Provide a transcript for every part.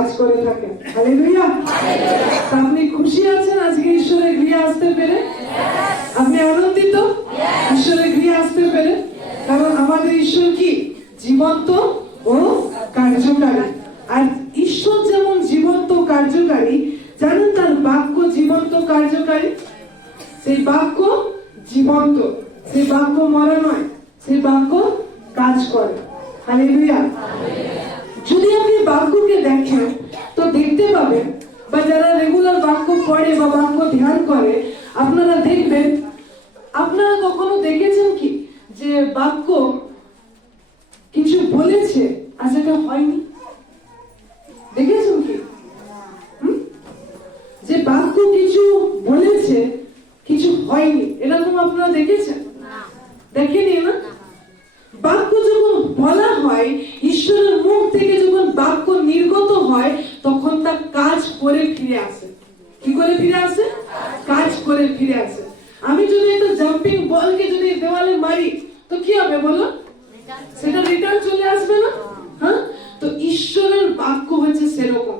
কাজ করে থাকেন। হালেলুয়া। আপনি খুশি আছেন আজকে ঈশ্বরের গৃহে আসতে পেরে? আপনি আনন্দিত ঈশ্বরের গৃহে আসতে পেরে? কারণ আমাদের ঈশ্বর কি জীবন্ত ও কার্যকারী। আর ঈশ্বর যেমন জীবন্ত কার্যকারী, জানেন তার বাক্য জীবন্ত কার্যকারী। সেই বাক্য জীবন্ত, সেই বাক্য মরা নয়, সেই বাক্য কাজ করে। হালেলুয়া। যদি আপনি বাক্যকে দেখেন তো দেখতে পাবেন, বা যারা রেগুলার বাক্য পড়ে বা বাক্য ধ্যান করে, আপনারা দেখবেন, আপনারা কখনো দেখেছেন কি যে বাক্য কিছু বলেছে আর সেটা হয়নি? দেখেছেন কি যে বাক্য কিছু বলেছে কিছু হয়নি? এরকম আপনারা দেখেছেন? দেখেনি না? বাক্য যখন বলা হয়, ঈশ্বরের মুখ থেকে যখন বাক্য নির্গত হয়, তখন তা কাজ করে ফিরে আসে। কি করে ফিরে আসে? কাজ করে ফিরে আসে। আমি যদি একটা জাম্পিং বলকে যদি দেওয়ালে মারি তো কি হবে বলো? সেটা রিটার্ন চলে আসবে না? হ্যাঁ, তো ঈশ্বরের বাক্য হচ্ছে সেরকম।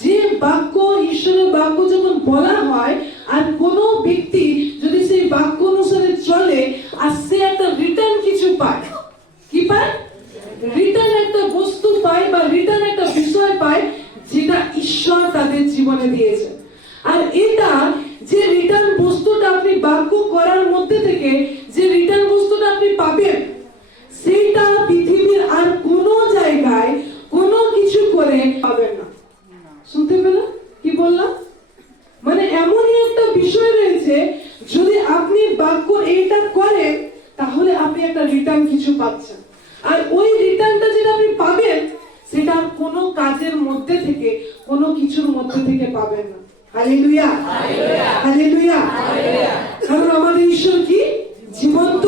যে বাক্য, ঈশ্বরের বাক্য যখন বলা হয় আর কোনো ব্যক্তি যদি সেই বাক্য অনুসারে চলে আর সে একটা রিটার্ন কিছু পায়, কি পায়? রিটার্ন একটা বস্তু পায় বা রিটার্ন একটা বিষয় পায় যেটা ঈশ্বর তাদের জীবনে দিয়েছে। আর এটা যে রিটার্ন বস্তুটা আপনি বাক্য করার মধ্যে থেকে যে রিটার্ন বস্তুটা আপনি পাবেন, সেটা পৃথিবীর আর কোনো জায়গায় কোনো কিছু করে পাবেন না। শুনতে পেলেন কি বললাম? মানে এমনই একটা বিষয় রয়েছে, যদি আপনি বাক্য এইটা করেন তাহলে আপনি একটা রিটার্ন কিছু পাচ্ছেন। আর ওই রিটার্নটা যেটা আপনি পাবেন সেটা কোনো কাজের মধ্যে থেকে, কোনো কিছুর মধ্যে থেকে পাবেন না। Hallelujah, hallelujah. কারণ আমাদের ঈশ্বর কি জীবন্ত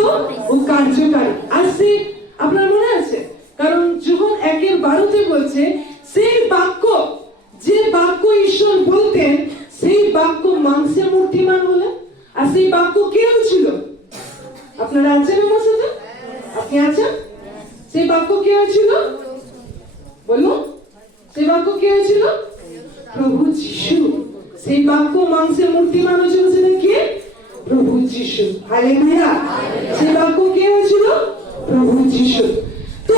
ও কার্যকারী। আর সে আপনার মনে আছে, কারণ যখন 1:12 বলছে সেই বাক্য, যে বাক্য ঈশ্বর বলতেন সেই বাক্য মাংসে মূর্তিমান হলে। আর সেই বাক্য কেউ ছিল? আপনারা আছেন আমার সাথে? আপনি আছেন? সেই বাক্য কে ছিল বলুন? সেই বাক্য কে ছিল? প্রভু যিশু। সেই বাক্য মাংসে মূর্তিমান হয়েছিল, সেটা কে? প্রভু যিশু। হালেলুয়া। সেই বাক্য কে হয়েছিল? প্রভু যিশু। তো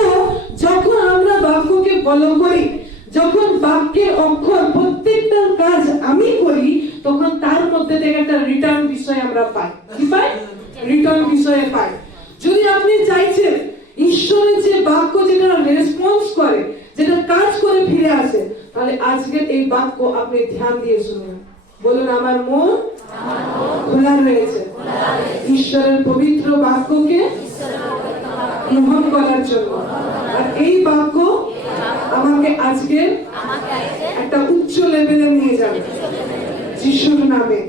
যখন আমরা বাক্যকে ফলো করি, যখন বাক্যের অক্ষর প্রত্যেকটার কাজ আমি করি, তখন তার মধ্যে থেকে একটা রিটার্ন বিষয় আমরা পাই। কি পাই? রিটার্ন বিষয়ে পাই। যদি আপনি চাইছেন ঈশ্বরের যে বাক্য যেটা রেসপন্স করে, যেটা কাজ করে ফিরে আসে, তাহলে আজকের এই বাক্য আপনি ধ্যান দিয়ে শুনুন। বলুন, আমার মন খোলা রয়েছে ঈশ্বরের পবিত্র বাক্যকে গ্রহণ করার জন্য। আর এই বাক্য আমাকে আজকে একটা উচ্চ লেভেলে নিয়ে যাবে যিশুর নামে।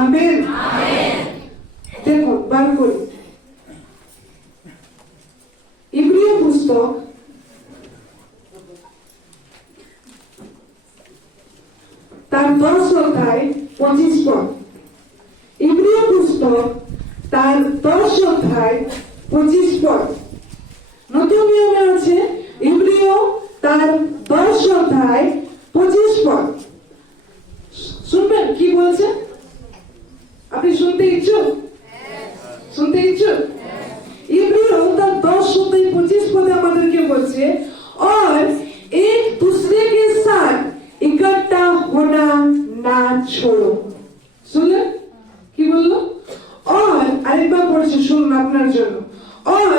আমেন। দেখুন, বার করি ইব্রিয় পুস্তক তার 10 অধ্যায় 25 পদ। ইব্রিয় পুস্তক তার 10 অধ্যায় 25 পদ। নতুন নিয়মে আছে ইব্রিয় তার 10 অধ্যায় 25 পদ। শুনবেন কি বলছে? আপনি শুনতে ইচ্ছুক? শুনতে ইচ্ছুক? इब्रियो तार 10 অধ্যায় 25 পদে আমাদেরকে বলছে, और एक दूसरे के साथ इकट्ठा होना ना छोड़ो। শুনলেন কি বললো? और আরেকবার পড়ছি, শুনুন আপনার জন্য। और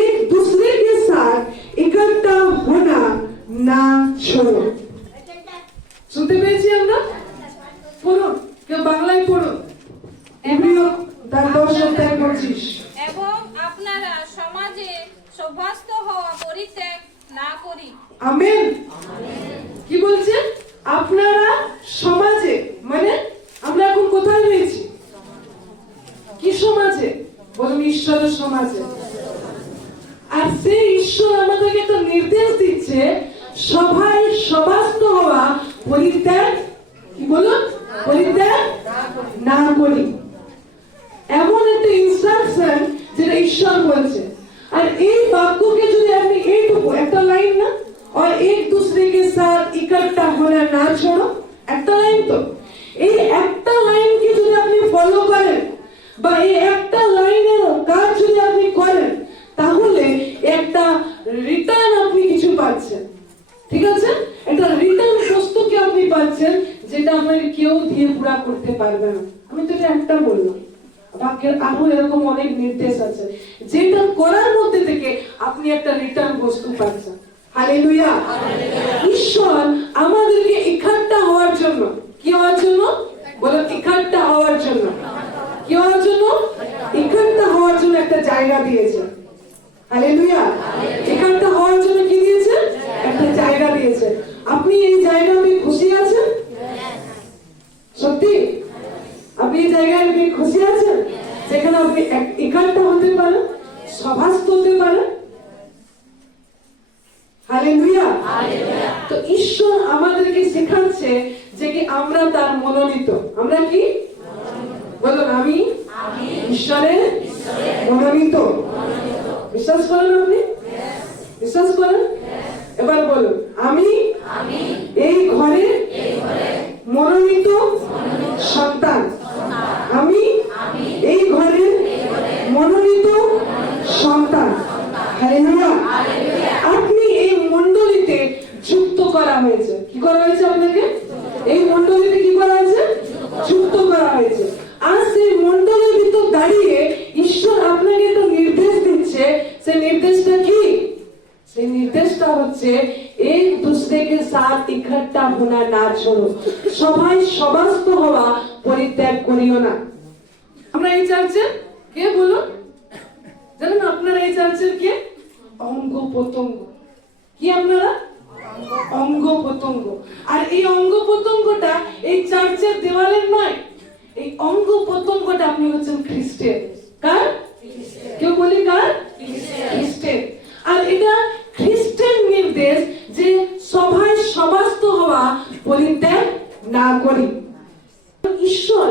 एक दूसरे के साथ इकट्ठा होना ना छोड़ो। শুনতে পেয়েছি আমরা? পড়ুন, কেউ বাংলায় পড়ুন। ইব্রিয় তার 10 অধ্যায় 25। এবং আপনারা সমাজে সভ্যস্ত হওয়া পরিত্যাগ না করি। আমেন। কি বলছে? আপনারা সমাজে, মানে আমরা এখন কোথায় রয়েছি? কি সমাজে? বলুন, ঈশ্বরের সমাজে। আর সেই ঈশ্বর আমাদেরকে একটা নির্দেশ দিচ্ছে, সভায় সভ্যস্ত হওয়া পরিত্যাগ, কি বলুন? পরিত্যাগ না করি। এমন একটা ইনস্ট্রাকশন যেটা ঈশ্বর বলছে। আর এই বাক্যকে যদি আপনি এইটুকু একটা লাইন না, और एक दूसरे के साथ इकट्ठा होना ना छोड़ो একটা লাইন তো এই একটা লাইনকে যদি আপনি ফলো করেন বা এই একটা লাইনের কাজ যদি আপনি করেন তাহলে একটা রিটার্ন আপনি কিছু পাচ্ছেন ঠিক আছে একটা রিটার্ন বস্তুকে আপনি পাচ্ছেন যেটা আপনাকে কেউ দিয়ে পুরা করতে পারবে না আমি তো এটা একটা বললাম বাক্যের আরো এরকম অনেক নির্দেশ আছে যেটা করার মধ্যে থেকে আপনি একটা রিটার্ন বস্তু পাচ্ছেন হালেলুয়া ঈশ্বর আমাদেরকে ইকট্ঠা হওয়ার জন্য কি হওয়ার জন্য বলো ইকট্ঠা হওয়ার জন্য কি হওয়ার জন্য ইকট্ঠা হওয়ার জন্য একটা জায়গা দিয়েছে হালেলুয়া ইকট্ঠা হওয়ার জন্য কি দিয়েছে একটা জায়গা দিয়েছে আপনি এই জায়গাতে খুশি আছেন সত্যি আপনি এই জায়গায় আপনি খুশি আছেন যেখানে আপনি ইকট্ঠা হতে পারেন সভাস্থ হতে পারেন হালেলুয়া তো ঈশ্বর আমাদেরকে শেখাচ্ছে যে কি আমরা তার মনোনীত আমরা কি বলুন আমি ঈশ্বরের মনোনীত বিশ্বাস করেন আপনি বিশ্বাস করেন এবার বলুন আমি এই ঘরে মনোনীত সন্তান আমি এই ঘরে মনোনীত সন্তান হালেলুয়া আপনি এই মণ্ডলীতে যুক্ত করা হয়েছে কি করা হয়েছে আপনাকে এই মণ্ডলীতে কি করা হয়েছে যুক্ত করা হয়েছে আর সেই মণ্ডলীর ভিতর দাঁড়িয়ে ঈশ্বর আপনাকে একটা নির্দেশ দিচ্ছে সেই নির্দেশটা কি সেই নির্দেশটা হচ্ছে এক दूसरे के साथ इकट्ठा होना ना छोड़ो সবাই সবাস্ত হওয়া পরিত্যাগ করিও না আমরা এই চার্চে কে বলুন জানেন আপনারা এই চার্চের কে অঙ্গ প্রত্যঙ্গ কি আপনারা অঙ্গ প্রত্যঙ্গ আর এই অঙ্গ প্রত্যঙ্গটা এই চার্চের দেওয়ালের নয় এই অঙ্গ প্রত্যঙ্গটা আপনি হচ্ছেন খ্রিস্টের কার কেউ বলি কার খ্রিস্টের আর এটা খ্রিস্টের নির্দেশ যে সবাই সবাস্ত হওয়া পরিত্যাগ না করি ঈশ্বর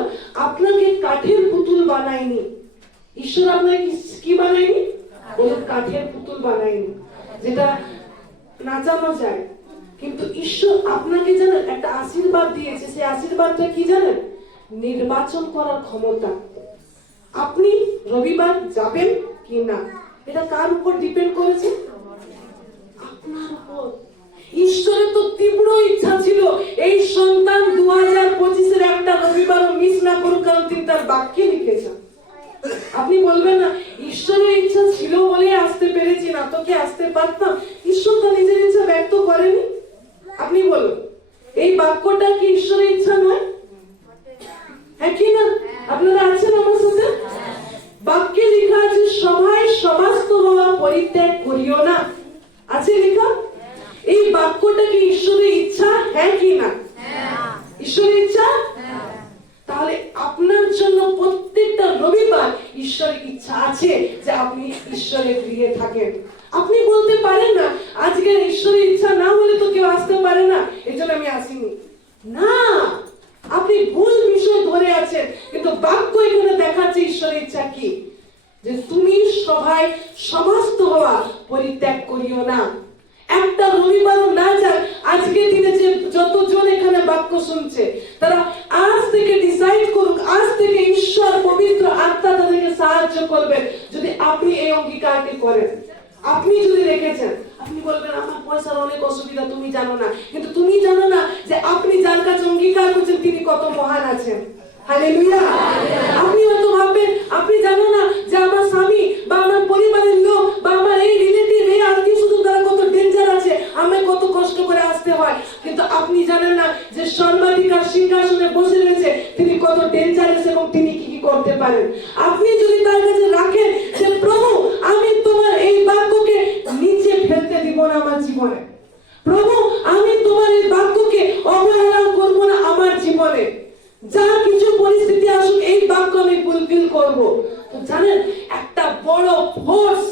আপনাকে কাঠের পুতুল বানায়নি ঈশ্বর আপনাকে কি বানায়নি বলে কাঠের পুতুল বানায়নি যেটা নাচানো যায় কিন্তু ঈশ্বর আপনাকে জানেন একটা আশীর্বাদ দিয়েছে সেই আশীর্বাদটা কি জানেন নির্বাচন করার ক্ষমতা আপনি রবিবার যাবেন কি না এটা কার উপর ডিপেন্ড করেছে আপনার উপর ঈশ্বরের তো তীব্র ইচ্ছা ছিল এই সন্তান 2025 এর একটা রবিবার মিস না করুক কারণ তিনি তার বাক্যে লিখেছেন আপনি বলবেন না ঈশ্বরের ইচ্ছা ছিল বলে আসতে পেরেছি না তো কি আসতে পারতাম ঈশ্বর তো নিজের ইচ্ছা ব্যক্ত করেনি আপনি বলুন এই বাক্যটা কি ঈশ্বরের ইচ্ছা নয় হ্যাঁ কি না আপনারা আছেন আমার সাথে বাক্যে লেখা আছে সবাই সবাস্ত হওয়া পরিত্যাগ করিও না আছে লেখা এই বাক্যটা কি ঈশ্বরের ইচ্ছা হ্যাঁ কি না ঈশ্বরের ইচ্ছা তাহলে আপনার জন্য প্রত্যেকটা রবিবার ঈশ্বরের ইচ্ছা আছে যে আপনি ঈশ্বরের গৃহে থাকেন আপনি বলতে পারেন না আজকে ঈশ্বরের ইচ্ছা না হলে তো কেউ আসতে পারে না এজন্য আমি আসিনি না আপনি ভুল বিষয় ধরে আছেন কিন্তু বাক্য এখানে দেখাচ্ছে ঈশ্বরের ইচ্ছা কি যে তুমি সবাই সমাস্ত হওয়া পরিত্যাগ করিও না একটা রবিবারও না যাক আজকে দিনে যে যতজন এখানে বাক্য শুনছে তারা আজ থেকে ডিসাইড করুক আজ থেকে ঈশ্বর পবিত্র আত্মা তাদেরকে সাহায্য করবে যদি আপনি এই অঙ্গীকারটি করেন আপনি যদি রেখেছেন আপনি বলবেন আমার পয়সার অনেক অসুবিধা তুমি জানো না কিন্তু তুমি জানো না যে আপনি যার কাছে অঙ্গীকার করছেন তিনি কত মহান আছেন হালেলুয়া আপনি হয়তো ভাববেন আপনি জানো না যে আমার স্বামী বা আমার পরিবারের লোক বা আমার এই রিলেটিভ এই আত্মীয় স্বজন তারা কত ডেঞ্জার আছে আমায় কত কষ্ট করে আসতে হয় কিন্তু আপনি জানেন না যে সর্বাধিকার সিংহাসনে বসে রয়েছে তিনি কত ডেঞ্জারাস এবং তিনি কি কি করতে পারেন আপনি যদি তার কাছে রাখেন যে প্রভু আমি তোমার এই বাক্যকে নিচে ফেলতে দিব না আমার জীবনে প্রভু আমি তোমার এই বাক্যকে অবহেলা করব না আমার জীবনে যা কিছু পরিস্থিতি আসুক এই বাক্য আমি ফুলফিল করব তো জানেন একটা বড় ফোর্স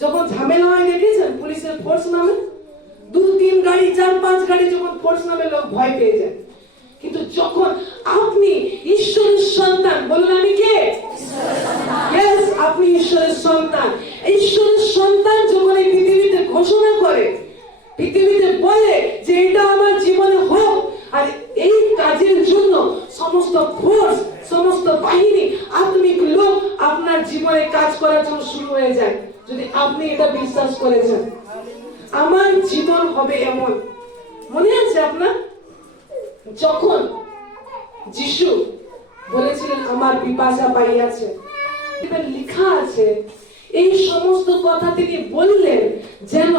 যখন ঝামেলা হয় দেখেছেন পুলিশের ফোর্স নামে 2-3 গাড়ি 4-5 গাড়ি যখন ফোর্স নামে লোক ভয় পেয়ে যায় কিন্তু যখন আপনি ঈশ্বরের সন্তান বলুন আমি কে ইয়েস আপনি ঈশ্বরের সন্তান ঈশ্বরের সন্তান যখন এই পৃথিবীতে ঘোষণা করে পৃথিবীতে বলে যে এটা আমার জীবনে হোক, আর এই কাজের জন্য সমস্ত ফোর্স, সমস্ত বাহিনী, আত্মিক লোক আপনার জীবনে কাজ করার জন্য শুরু হয়ে যায়, যদি আপনি এটা বিশ্বাস করেছেন। আমার জীবন হবে এমন। মনে আছে আপনার, যখন যিশু বলেছিলেন আমার পিপাসা পাইয়াছে, লেখা আছে এই সমস্ত কথা তিনি বললেন যেন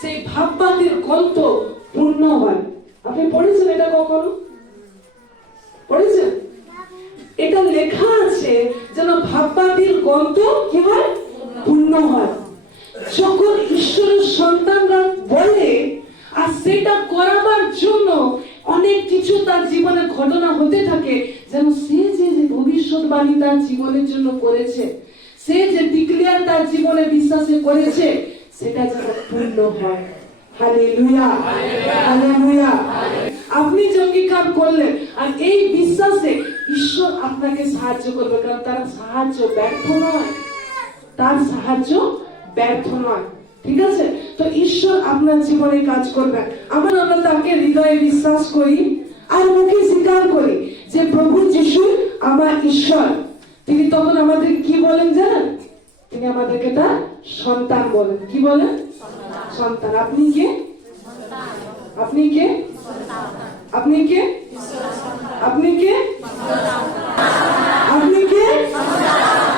সেই ভাববাদীর গ্রন্থ পূর্ণ হয়। আপনি পড়েছেন এটা কখনো? পড়েছেন? এটা লেখা আছে যেন ভাববাদীর গ্রন্থ কি হয়? পূর্ণ হয়। যখন ঈশ্বরের সন্তানরা বলে, আর সেটা করাবার জন্য অনেক কিছু তার জীবনে ঘটনা হতে থাকে, যেন সে যে ভবিষ্যৎবাণী তার জীবনের জন্য করেছে, সে যে ডিক্লেয়ার তার জীবনে বিশ্বাসে করেছে, সেটা যেন পূর্ণ হয়। Hallelujah, hallelujah. আপনি যে অঙ্গীকার করলেন, আর এই বিশ্বাসে ঈশ্বর আপনাকে সাহায্য করবে, কারণ তার সাহায্য ব্যর্থ নয়, তার সাহায্য ব্যর্থ নয়। ঠিক আছে? তো ঈশ্বর আপনার জীবনে কাজ করবে। আমরা তাকে হৃদয়ে বিশ্বাস করি আর মুখে স্বীকার করি যে প্রভু যিশু আমার ঈশ্বর। তিনি তখন আমাদের কি বলেন জানেন? তিনি আমাদেরকে তার সন্তান বলেন। কি বলেন? সন্তান। আপনি কে? আপনি কে? আপনি কে? আপনি কে? আপনি কে?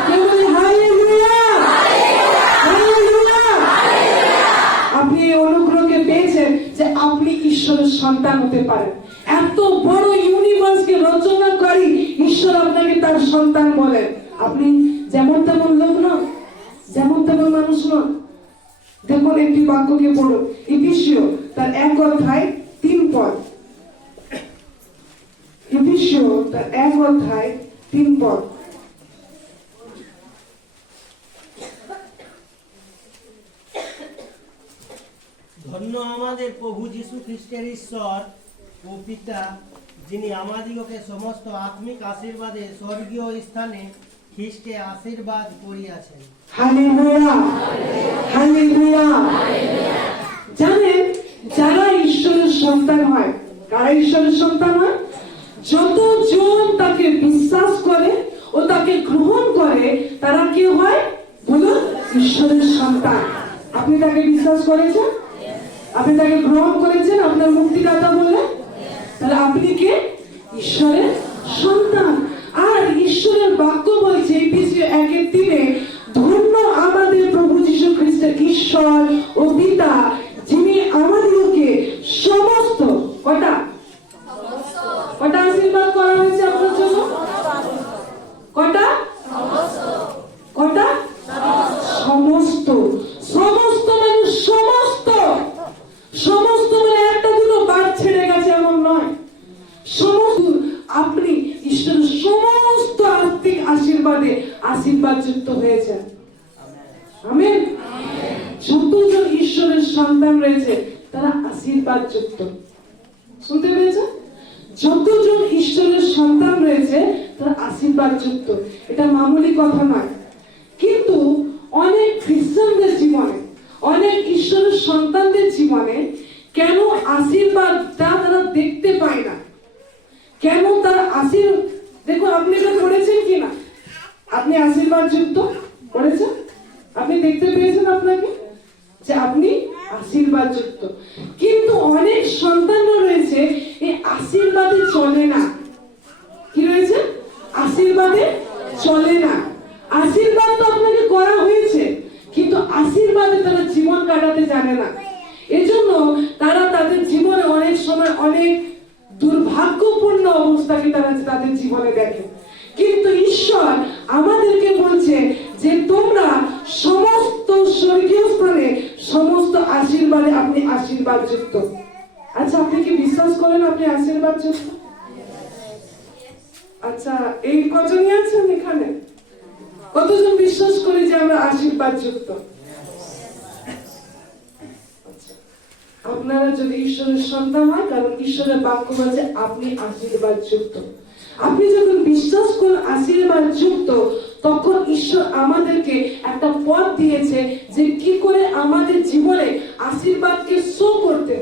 কে বলে হালেলুয়া, হালেলুয়া। আপনি এই অনুগ্রহকে পেয়েছেন যে আপনি ঈশ্বরের সন্তান হতে পারেন। এত বড় ইউনিভার্সকে রচনাকারী ঈশ্বর আপনাকে তার সন্তান বলেন। আপনি যেমন তেমন লোক নন, যেমন তেমন মানুষ নন। দেখুন একটি বাক্যকে পড়ুন, ইফিসীয় তার 1 অধ্যায় 3 পদ। ইফিসীয় তার 1 অধ্যায় 3 পদ। ধন্য আমাদের প্রভু যীশু খ্রিস্টের ঈশ্বর ও পিতা, যিনি আমাদিগকে সমস্ত আত্মিক আশীর্বাদে স্বর্গীয় স্থানে খ্রিস্টে আশীর্বাদ করিয়াছেন। Hallelujah, hallelujah. জানেন, যারা ঈশ্বরের সন্তান হয়, কারা ঈশ্বরের সন্তান হয়? যতজন তাকে বিশ্বাস করে ও তাকে গ্রহণ করে, তারা কি হয়? বলুন, ঈশ্বরের সন্তান। আপনি তাকে বিশ্বাস করেছেন? আপনি তাকে গ্রহণ করেছেন আপনার মুক্তিদাতা বলে? তাহলে আপনি কে? ঈশ্বরের সন্তান। আর ঈশ্বরের বাক্য বলছে এফেসীয় 1:3, ধন্য আমাদের প্রভু যীশু খ্রিস্টের ঈশ্বর ও পিতা, যিনি আমাদেরকে সমস্ত কটা আশীর্বাদ করা হয়েছে আপনার জন্য। কটা? সমস্ত। সমস্ত মানে সমস্ত। সমস্ত মানে একটা দুটো বাদ ছেড়ে গেছে এমন নয়। সমস্ত আপনি ঈশ্বরের সমস্ত আত্মিক আশীর্বাদে আশীর্বাদ যুক্ত হয়েছেন। আমেন। যতজন ঈশ্বরের সন্তান রয়েছে তারা আশীর্বাদ যুক্ত। শুনতে পেয়েছেন? যতজন ঈশ্বরের সন্তান রয়েছে তারা আশীর্বাদ যুক্ত। এটা মামুলি কথা নয়। কিন্তু অনেক খ্রিস্টানদের জীবনে, অনেক ঈশ্বরের সন্তানদের জীবনে কেন আশীর্বাদটা তারা দেখতে পায় না? কেন তারা দেখুন, আপনি এটা পড়েছেন কিনা? আপনি আশীর্বাদ যুক্ত পড়েছেন? আপনি দেখতে পেয়েছেন আপনাকে যে আপনি আশীর্বাদ যুক্ত। কিন্তু অনেক সন্তানরা রয়েছে এই আশীর্বাদে চলে না। কি রয়েছে? আশীর্বাদে চলে না। আশীর্বাদ তো আপনাকে করা হয়েছে, কিন্তু আশীর্বাদে তারা জীবন কাটাতে জানে না। এজন্য তারা তাদের জীবনে অনেক সময় অনেক দুর্ভাগ্যপূর্ণ অবস্থাকে তারা তাদের জীবনে দেখে। কিন্তু ঈশ্বর আমাদেরকে বলছে যে তোমরা সমস্ত স্বর্গীয় স্থানে সমস্ত আশীর্বাদে আপনি আশীর্বাদ যুক্ত। আচ্ছা, আপনি কি বিশ্বাস করেন আপনি আশীর্বাদ যুক্ত? আচ্ছা, এই কজনই আছেন এখানে? কতজন বিশ্বাস করে যে আমরা আশীর্বাদ যুক্ত? আপনারা যদি ঈশ্বরের সন্তান হয়, কারণ ঈশ্বরের বাক্য বলছে আপনি আশীর্বাদ যুক্ত। আপনি যখন বিশ্বাস করেন আশীর্বাদ যুক্ত, তখন ঈশ্বর আমাদেরকে একটা পথ দিয়েছে যে কি করে আমাদের জীবনে আশীর্বাদকে শো করতে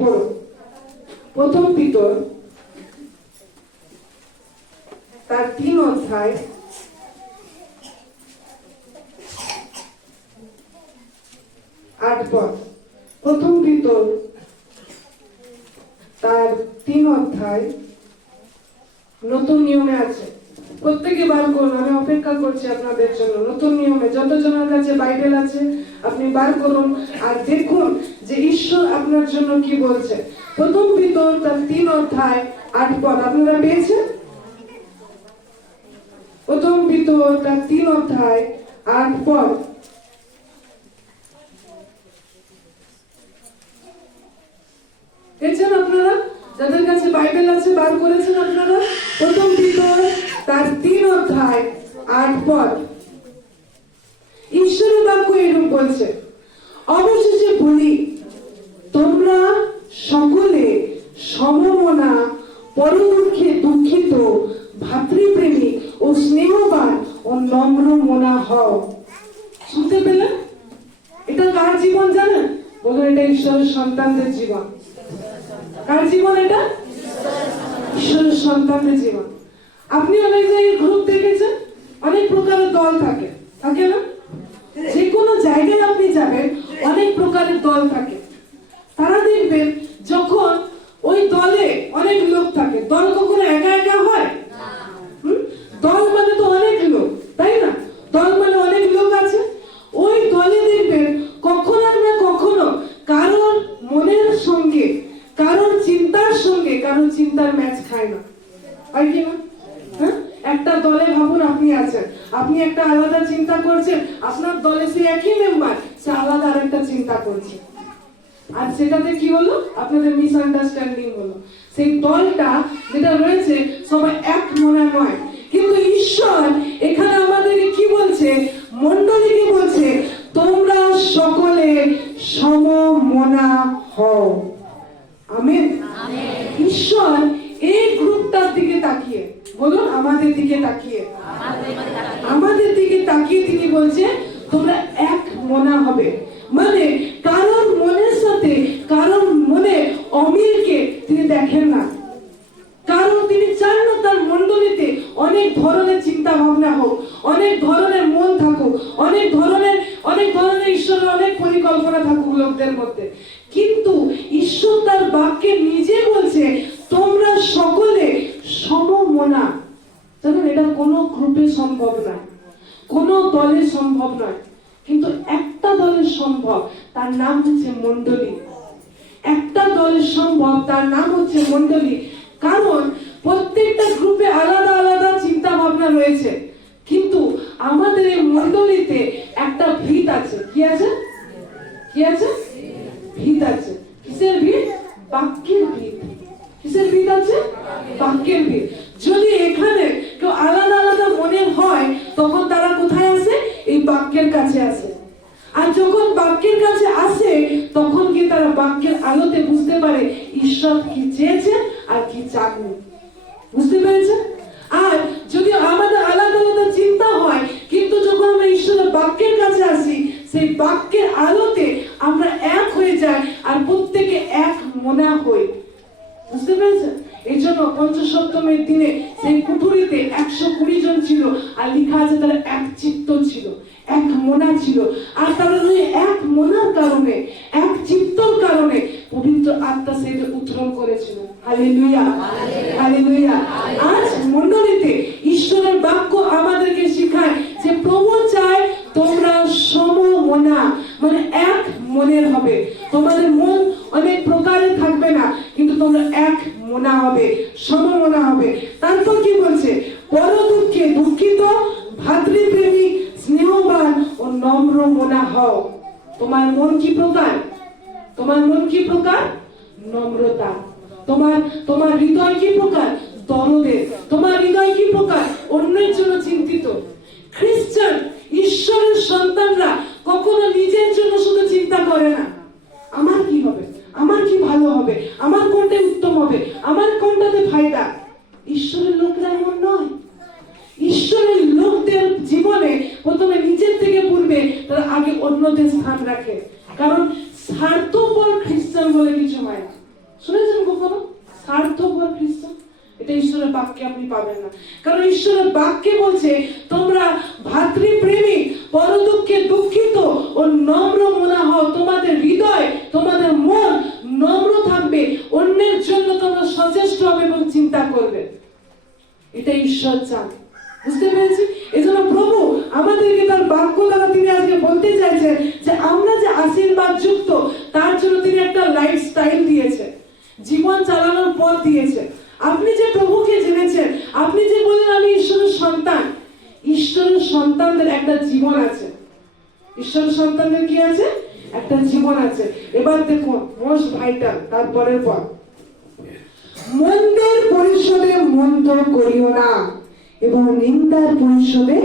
পড়ো। প্রথম পিতর তার 3 অধ্যায় 8 পদ। প্রথম পিতর তার 3 অধ্যায় নতুন নিয়মে আছে। প্রত্যেকে বার করুন, আমি অপেক্ষা করছি আপনাদের জন্য। নতুন নিয়মে যতজনের কাছে বাইবেল আছে আপনি বার করুন আর দেখুন যে ঈশ্বর আপনার জন্য কি বলছে। প্রথম পিতর তার 3 অধ্যায় 8 পদ আপনারা পেয়েছেন? প্রথম পিতর তার 3 অধ্যায় 8 পদ। পেয়েছেন আপনারা? যাদের কাছে বাইবেল আছে বার করেছেন আপনারা? প্রথম পিতর তার 3 অধ্যায় 8 পদ। ঈশ্বরের বাক্য এরূপ বলছে, অবশেষে বলি, তোমরা সকলে সমমনা, পরদুঃখে দুঃখিত, ভাতৃপ্রেমী ও স্নেহবান ও নম্র মনা হও। শুনতে পেলেন? এটা কার জীবন জানেন? বলুন, এটা ঈশ্বরের সন্তানদের জীবন। কার জীবন এটা? ঈশ্বরের সন্তানদের জীবন। আপনি অনেক জায়গায় গ্রুপ দেখেছেন, অনেক প্রকারের দল থাকে, থাকে না? যে কোনো জায়গায় আপনি যাবেন অনেক প্রকারের দল থাকে। তারা দেখবেন যখন ওই দলে অনেক লোক থাকে, দল কখনো একা একা হয়? দল মানে তো অনেক লোক, তাই না? দল মানে অনেক লোক আছে। ওই দলে দেখবেন কখনো না কখনো কারোর মনের সঙ্গে, কারোর চিন্তার সঙ্গে কারোর চিন্তার ম্যাচ খায় না, হয় কি না? হ্যাঁ, একটা দলে ভাবুন আপনি আছেন, আপনি একটা আলাদা চিন্তা করছেন, আপনার দলে সে একই মেম্বার, সে আলাদা আরেকটা চিন্তা করছে। আর সেটাতে কি হলো? আপনাদের মিসআন্ডারস্ট্যান্ডিং হলো। সেই দলটা যেটা রয়েছে সবাই এক মনে নয়। কিন্তু ঈশ্বর এখানে আমাদেরকে কি বলছে? মণ্ডলীকে বলছে, তোমরা সকলে সমমনা হও। আমেন। ঈশ্বর এই গ্রুপটার দিকে তাকিয়ে, বলুন আমাদের দিকে তাকিয়ে, আমাদের দিকে তাকিয়ে তিনি বলছে তোমরা এক মনা হবে। মানে কারোর মনের সাথে কারোর মনে অমিলকে তিনি দেখেন না। কারণ তিনি চান না তার মণ্ডলীতে অনেক ধরনের চিন্তা ভাবনা হোক, অনেক ধরনের মন থাকুক, অনেক ধরনের ঈশ্বরের অনেক পরিকল্পনা থাকুক লোকদের মধ্যে। কিন্তু ঈশ্বর তার বাক্যে নিজে বলছে তোমরা সকলে সমমনা। জানেন, এটা কোনো গ্রুপে সম্ভব নয়, কোনো দলে সম্ভব নয়, কিন্তু একটা দলের সম্ভব, তার নাম হচ্ছে মণ্ডলী। একটা দলের সম্ভব, তার নাম হচ্ছে মণ্ডলী। কারণ প্রত্যেকটা গ্রুপে আলাদা আলাদা চিন্তা ভাবনা রয়েছে, কিন্তু আমাদের এই মণ্ডলীতে একটা ভিত আছে। কি আছে? কি আছে? ভিত আছে। কিসের ভিত? বাক্যের ভিত। কিসের ভিত আছে? বাক্যের ভিত। যদি এখানে কেউ আলাদা আলাদা মনের হয়, তখন তারা কোথায় আসে? এই বাক্যের কাছে আসে। আর যখন বাক্যের কাছে আসে, তখন কি তারা বাক্যের আলোতে বুঝতে পারে ঈশ্বর কি চেয়েছেন আর কি চাননি। বুঝতে পেরেছেন? আর যদি আমাদের আলাদা আলাদা চিন্তা হয়, কিন্তু যখন আমরা ঈশ্বরের বাক্যের কাছে আসি, সেই বাক্যের আলোতে আমরা এক হয়ে যাই আর প্রত্যেকে এক মনা হই। বুঝতে পেরেছেন? এই জন্য পঞ্চসপ্তমের দিনে সেই কুঠুরিতে 120 জন ছিল, আর লেখা আছে তারা এক চিত্ত ছিল, এক মনা ছিল। আর তারা এক মনার কারণে, এক চিত্তর কারণে পবিত্র আত্মা সেটা উত্তরণ করেছিল। Hallelujah, hallelujah. আজ মণ্ডলীতে ঈশ্বরের বাক্য আমাদেরকে শেখায় যে প্রভু চায় তোমরা সমমনা, মানে এক মনের হবে। তোমাদের মন অনেক প্রকারের থাকবে না, কিন্তু তোমরা এক মনা হবে, সমমনা হবে। তারপর কি বলছে? বড় দুঃখে দুঃখিত, ভাতৃপ্রেমী, স্নেহবান ও নম্র মনা হও। তোমার মন কি প্রকার? তোমার মন কি প্রকার? নম্রতা। তোমার হৃদয় কি প্রকার? দরদে। তোমার হৃদয় কি প্রকার? অন্যের জন্য চিন্তিত। খ্রিস্টান ঈশ্বরের সন্তানরা কখনো নিজের জন্য শুধু চিন্তা করে না, আমার কি হবে, আমার কি ভালো হবে, আমার কোনটা উত্তম হবে, আমার কোনটাতে ফায়দা। ঈশ্বরের লোকরা এমন নয়। ঈশ্বরের লোকদের জীবনে প্রথমে নিজের থেকে পূর্বে তারা আগে অন্যদের স্থান রাখে। কারণ স্বার্থপর খ্রিস্টান বলে কিছু হয় না। শুনেছেন কখনো? স্বার্থপর খ্রিস্টান, এটা ঈশ্বরের বাক্যে আপনি পাবেন না। কারণ ঈশ্বরের বাক্যে বলছে তোমরা ভাতৃপ্রেমী, পরদুঃখে দুঃখিত ও নম্র মনা হও। তোমাদের হৃদয়, তোমাদের মন নম্র থাকবে, অন্যের জন্য তোমরা সচেষ্ট হবে এবং চিন্তা করবে। এটা ঈশ্বর চান। বুঝতে পেরেছি? এজন্য প্রভু আমাদেরকে তার বাক্য দ্বারা তিনি আজকে বলতে চাইছেন যে আমরা যে আশীর্বাদ যুক্ত, তার জন্য তিনি একটা লাইফস্টাইল দিয়েছে, জীবন চালানোর পথ দিয়েছে। আপনি যে প্রভুকে জেনেছেন, আপনি যে বলেন আমি ঈশ্বরের সন্তান, ঈশ্বরের সন্তানদের একটা জীবন আছে। ঈশ্বরের সন্তানদের কি আছে? একটা জীবন আছে। এবার দেখুন মোস্ট ভাইটাল, তারপরের পথ, মন্দের পরিশোধে মন্দ করিও না এবং নিন্দার পরিশোধে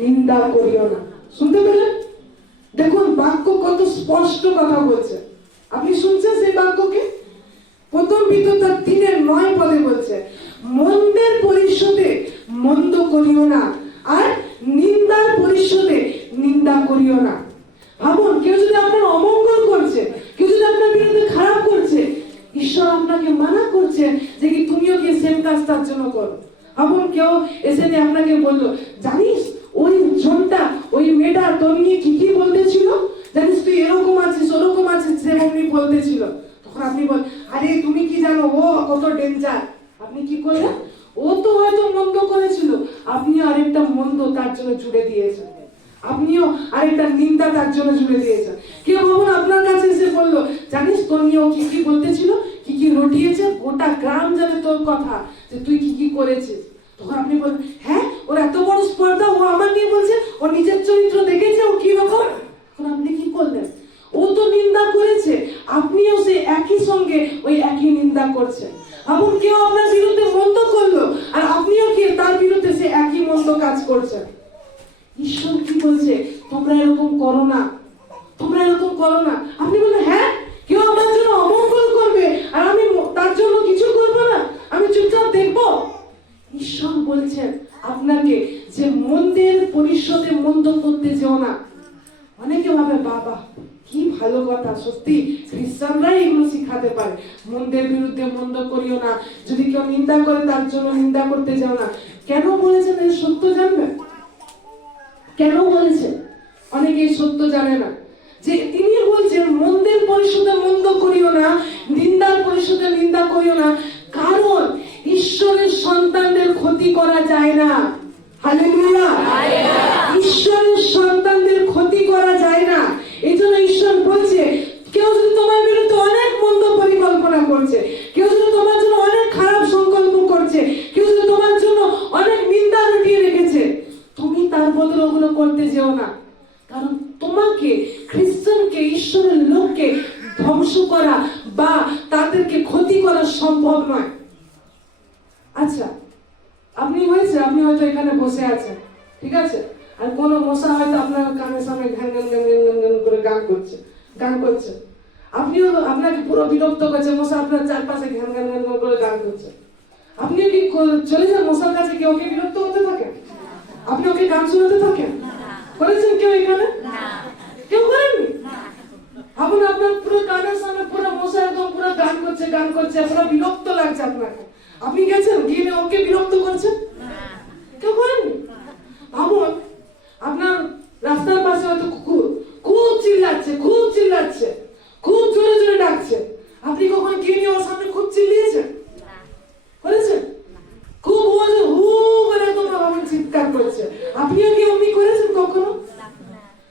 নিন্দা করিও না। শুনতে পেলেন? দেখুন বাক্য কত স্পষ্ট কথা বলছে। আপনি শুনছেন সেই বাক্যকে? প্রথম ভিতর তার 3:9 পদে বলছে মন্দের পরিশোধে মন্দ করিও না আর নিন্দার পরিশোধে নিন্দা করিও না। ভাবুন, কেউ যদি আপনার অমঙ্গল করছে, কেউ যদি আপনার বিরুদ্ধে খারাপ করছে, ঈশ্বর আপনাকে মানা করছেন যে কি তুমিও কি সেম কাজ তার জন্য করো। ভাবুন কেউ এসে আপনাকে বললো, জানিস ওই জনটা, ওই মেয়েটা তোর নিয়ে কি কি বলতেছিল, জানিস তুই এরকম আছিস ওরকম আছিস, সেরকমই বলতেছিল। তখন আপনি বল, আরে তুমি কি জানো ও কত ডেঞ্জার। আপনি কি করলেন? ও তো হয়তো মন্দ করেছিল, আপনিও আরেকটা মন্দ তার জন্য জুড়ে দিয়েছেন, আপনিও আরেকটা নিন্দা তার জন্য জুড়ে দিয়েছেন। কেউ ভাবুন আপনার কাছে এসে বললো, জানিস তোর নিয়ে ও কি কি বলতেছিল, কি কি রটিয়েছে, গোটা গ্রাম জানে তোর কথা যে তুই কি কি করেছিস। তখন আপনি বলবেন, হ্যাঁ ওর এত বড় স্পর্ধা, ও আমার নিয়ে বলছে, ও নিজের চরিত্র দেখেছে ও কি রকম। তখন আপনি কি করলেন? ও তো নিন্দা করেছে, আপনিও সে একই সঙ্গে ওই একই নিন্দা করছেন। ভাবুন কেউ আপনার বিরুদ্ধে মন্দ করলো আর আপনিও কি তার বিরুদ্ধে সে একই মন্দ কাজ করছেন। ঈশ্বর কি বলছে? তোমরা এরকম করো না, তোমরা এরকম করো না। আপনি বললেন, হ্যাঁ কেউ আমার জন্য অমঙ্গল করবে আর আমি তার জন্য কিছু করবো না, আমি চুপচাপ দেখবো? ঈশ্বর বলছেন আপনাকে যে মন্দের পরিশোধে মন্দ করতে যেও না। অনেকে ভাবে বাবা কি ভালো কথা, সত্যি খ্রিস্টানরাই এগুলো শিখাতে পারে, মন্দের বিরুদ্ধে মন্দ করিও না, যদি কেউ নিন্দা করে তার জন্য নিন্দা করতে যাও না। কেন বলেছেন এই সত্য জানবেন? কেন বলেছেন? অনেকে সত্য জানে না যে তিনি বলছেন মন্দের পরিশোধে মন্দ করিও না, নিন্দার পরিশোধে নিন্দা করিও না, কারণ ঈশ্বরের সন্তানদের ক্ষতি করা যায় না। হালেলুয়া! ঈশ্বরের সন্তানদের ক্ষতি করা যায় না। এই জন্য ঈশ্বর বলছে কেউ যদি তোমার বিরুদ্ধে অনেক মন্দ পরিকল্পনা করছে, কেউ যদি তোমার জন্য অনেক খারাপ সংকল্প করছে, কেউ যদি তোমার জন্য অনেক নিন্দা লুটিয়ে রেখেছে, তুমি তার বদলে ওগুলো করতে যেও না। কারণ তোমাকে, খ্রিস্টানকে, ঈশ্বরের লোককে ধ্বংস করা বা তাদেরকে ক্ষতি করা সম্ভব নয়। আচ্ছা, আপনি হয়তো এখানে বসে আছেন, ঠিক আছে, আর কোন মশা হয়তো আপনার কানের সামনে ঘ্যান ঘ্যান ঘ্যান ঘ্যান ঘ্যান করে গান করছে, আপনিও আপনাকে পুরো বিরক্ত করছে, মশা আপনার চারপাশে ঘ্যান ঘ্যান ঘ্যান করে গান করছে। আপনি কি চলে যান মশার কাছে, কেউ ওকে বিরক্ত করতে থাকেন? আপনি ওকে গান শোনাতে থাকেন? করেছেন কেউ এখানে? কেউ করেননি? আপনি আপনার পুরো কানের সামনে পুরো মশা একদম পুরো গান করছে, পুরো বিরক্ত লাগছে আপনাকে, আপনি গেছেন গিয়ে ওকে বিরক্ত করছেন? কেউ করেননি? ভাবুন আপনার রাস্তার পাশে হয়তো কুকুর খুব চিল্লাচ্ছে, খুব জোরে জোরে ডাকছে, আপনি কখন গিয়ে নিয়ে ওর সামনে খুব চিল্লিয়েছেন? করেছেন? খুব হু করে তোমরা ভাবুন চিৎকার করছে, আপনিও কি অমনি করেছেন কখনো?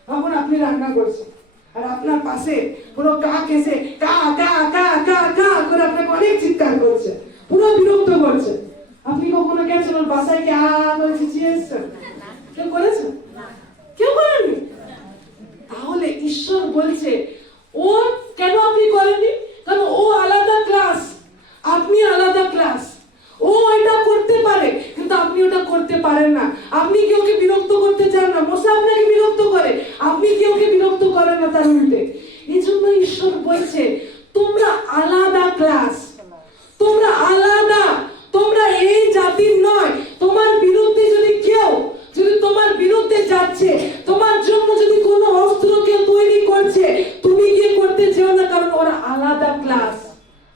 ভাবুন আপনি রান্না করছেন আর আপনার পাশে পুরো কাক এসে কা কা কা কা কা করে আপনাকে অনেক চিৎকার করছে, পুরো বিরক্ত করছে, আপনি কখনো গেছেন ওর বাসায় কে করে চিচিয়ে এসছেন? কেউ করেছেন? কেউ করেননি? তাহলে ঈশ্বর বলছে ও কেন আপনি করেননি? কারণ ও আলাদা ক্লাস, আপনি আলাদা ক্লাস। ও এটা করতে পারে কিন্তু আপনি ওটা করতে পারেন না। আপনি কি ওকে বিরক্ত করতে চান না? মশা আপনাকে বিরক্ত করে, আপনি কি ওকে বিরক্ত করেন না, তার উল্টে। এই জন্য ঈশ্বর বলছে তোমরা আলাদা ক্লাস, তোমরা আলাদা, তোমরা এই জাতির নয়। তোমার বিরুদ্ধে যদি কেউ তোমার বিরুদ্ধে যাচ্ছে, তোমার জন্য যদি কোনো অস্ত্র কেউ তৈরি করছে, তুমি গিয়ে করতে যেও না, কারণ ওরা আলাদা ক্লাস।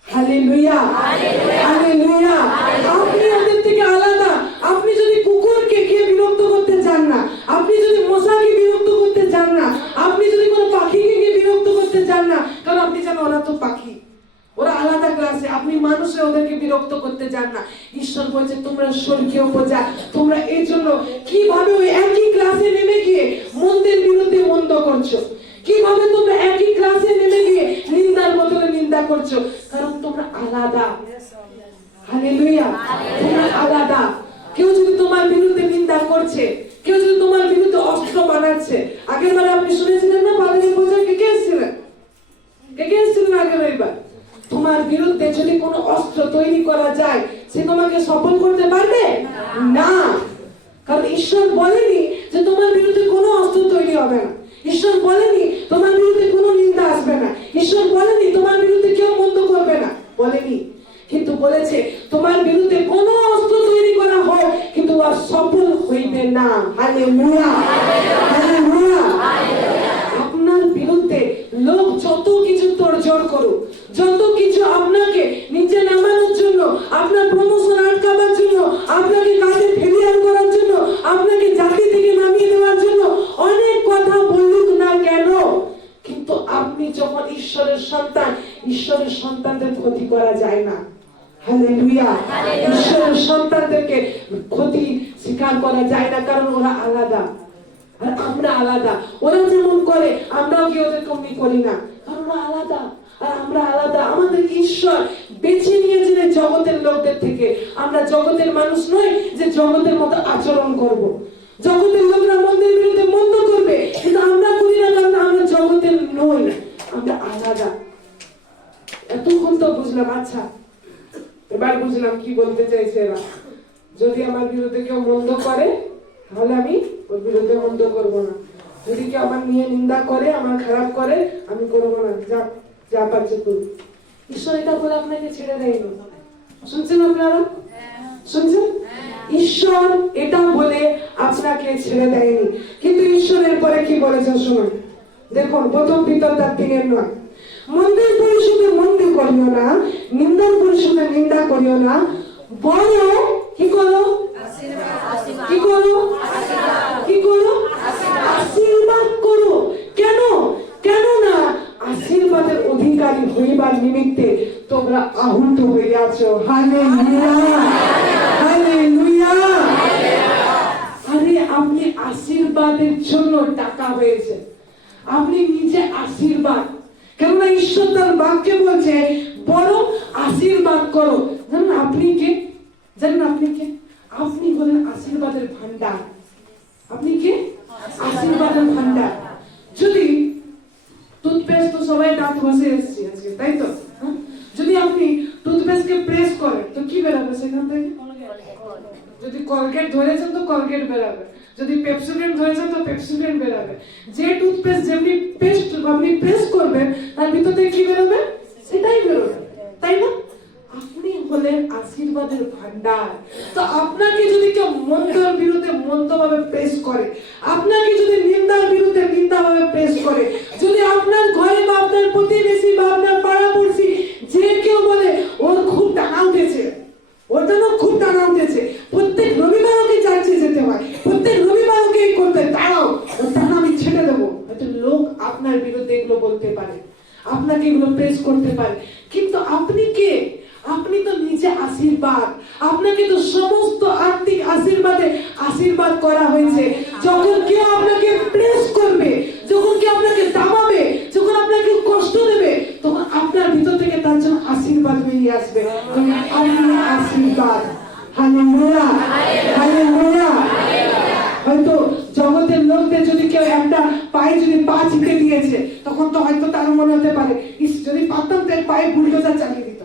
হালেলুয়া! মানুষে ওদেরকে বিরক্ত করতে যান না। ঈশ্বর বলছে তোমরা স্বর্গীয় প্রজা, তোমরা এই জন্য কিভাবে ওই একই ক্লাসে নেমে গিয়ে মন্দের বিরুদ্ধে মন্দ করছো, কিভাবে তোমরা একই ক্লাসে নেমে গিয়ে নিন্দার বদলে নিন্দা করছো, কারণ তোমরা আলাদা। হালেলুয়া, তোমরা আলাদা। কেউ যদি তোমার বিরুদ্ধে নিন্দা করছে, কেউ যদি তোমার বিরুদ্ধে অস্ত্র বানাচ্ছে, আগের বার আপনি শুনেছিলেন না বাদলের পূজায় কে কে এসেছিলেন? কে কে এসেছিলেন আগের এবার? তোমার বিরুদ্ধে যদি কোনো অস্ত্র তৈরি করা যায়, সে তোমাকে সফল করতে পারবে না। কারণ ঈশ্বর বলেনি যে তোমার বিরুদ্ধে কোনো অস্ত্র তৈরি হবে না। ঈশ্বর বলেনি তোমার বিরুদ্ধে কোনো নিন্দা আসবে না। ঈশ্বর বলেনি তোমার বিরুদ্ধে কেউ মন্দ করবে না, বলেনি। কিন্তু বলেছে তোমার বিরুদ্ধে কোনো অস্ত্র তৈরি করা হয় কিন্তু আর সফল হইবে না। Hallelujah, hallelujah. আপনার বিরুদ্ধে লোক যত কিছু তোড়জোড় করুক, যত কিছু আপনাকে নিচে নামানোর জন্য, আপনার প্রমোশন আটকাবার জন্য, আপনাকে কাজে ফেলিয়ার করার জন্য, আপনাকে জাতি থেকে নামিয়ে দেওয়ার জন্য অনেক কথা বলুক না কেন, কিন্তু আপনি যখন ঈশ্বরের সন্তান, ঈশ্বরের সন্তানদের ক্ষতি করা যায় না। হালেলুয়া। ঈশ্বরের সন্তানদেরকে ক্ষতি স্বীকার করা যায় না, কারণ ওরা আলাদা আর আমরা আলাদা। ওরা যেমন করে আমরাও কি ওদের কমই করি না, কারণ ওরা আলাদা আর আমরা আলাদা। আমাদের ঈশ্বর বেছে নিয়েছিলেন জগতের লোকদের থেকে। আমরা জগতের মানুষ নই যে জগতের মতো আচরণ করব। জগতের লোকরা মন্দের বিরুদ্ধে মন্দ করবে, কিন্তু আমরা করি না, কারণ আমরা জগতের নই, আমরা আলাদা। এতক্ষণ তো বুঝলাম, আচ্ছা এবার বুঝলাম কি বলতে চাইছে এরা। যদি আমার বিরুদ্ধে কেউ মন্দ করে তাহলে আমি ওর বিরুদ্ধে মন্দ করবো না। যদি কেউ আমার নিয়ে নিন্দা করে, আমার খারাপ করে, আমি করবো না, যা যা পারছে করুন। ঈশ্বর এটা বলে আপনাকে ছেড়ে দেয়নি। শুনছেন আপনারা? শুনছেন? ঈশ্বর এটা বলে আপনাকে ছেড়ে দেয়নি। কিন্তু ঈশ্বরের পরে কি বলেছে শুনুন। দেখুন, প্রথম পিতর 3:9, মন্দির পরিশোধে মন্দির করিও না, নিন্দার পরিশোধে নিন্দা করিও না, বড় কি করো? কি করো? কি করো? আশীর্বাদ করো। কেন? কেননা আশীর্বাদের অধিকারী হইবার নিমিত্তে তোমরা আহুত হইয়াছো। Hallelujah, hallelujah. আরে আপনি আশীর্বাদের জন্য টাকা হয়েছে, আপনি নিজে আশীর্বাদ। কেননা ঈশ্বর তার বাক্যে বলছে বড় আশীর্বাদ করো। জানেন আপনি কে? জানেন আপনি কে? আপনি হলেন আশীর্বাদের ভান্ডার। আপনি কে? আশীর্বাদের ভান্ডার। যদি টুথপেস্ট, তো সবাই দাঁত ঘষে এসেছি আজকে, তাই তো? যদি আপনি টুথপেস্টকে প্রেস করেন তো কি বেরোবে সেখান থেকে? যদি কলগেট ধরেছেন তো কলগেট বেরাবে, যদি পেপসোডেন্ট ধরেছেন তো পেপসোডেন্ট বেরাবে। যে টুথপেস্ট যেমনি পেস্ট আপনি প্রেস করবেন তার ভিতর থেকে কি বেরোবে সেটাই বেরোবে, তাই না? আপনি হলেন আশীর্বাদের ভান্ডার। তো আপনাকে যদি কেউ মন্দর বিরুদ্ধে মন্দভাবে প্রেস করে, আপনাকে যদি নিন্দার বিরুদ্ধে নিন্দাভাবে প্রেস করে, যদি আপনার ঘরে বা আপনার প্রতিবেশী বা আপনার পাড়াপড়শি যে কেউ বলে ওর খুব টাকা উঠেছে, ওর জন্য খুব টাকা উঠেছে, প্রত্যেক রবিবার ওকে চার্চে যেতে হয়, প্রত্যেক রবিবার ওকে এই করতে, দাঁড়াও ওর টাকা আমি ছেড়ে দেবো, হয়তো লোক আপনার বিরুদ্ধে এগুলো বলতে পারে, আপনাকে এগুলো প্রেস করতে পারে, কিন্তু আপনি কে? আপনি তো নিজে আশীর্বাদ। আপনাকে তো সমস্ত আর্থিক আশীর্বাদে আশীর্বাদ করা হয়েছে। যখন কেউ আপনাকে প্রেস করবে, যখন কেউ আপনাকে দাবাবে, যখন আপনাকে কষ্ট দেবে, তখন আপনার ভিতর থেকে তার জন্য আশীর্বাদ বেরিয়ে আসবে। আপনি আশীর্বাদ। Hallelujah, hallelujah. হয়তো জগতের লোকদের যদি কেউ একটা পায়ে যদি পা চিপে দিয়েছে, তখন তো হয়তো তার মনে হতে পারে ইস যদি পারতাম তার পায়ে বুলডোজার চালিয়ে দিত।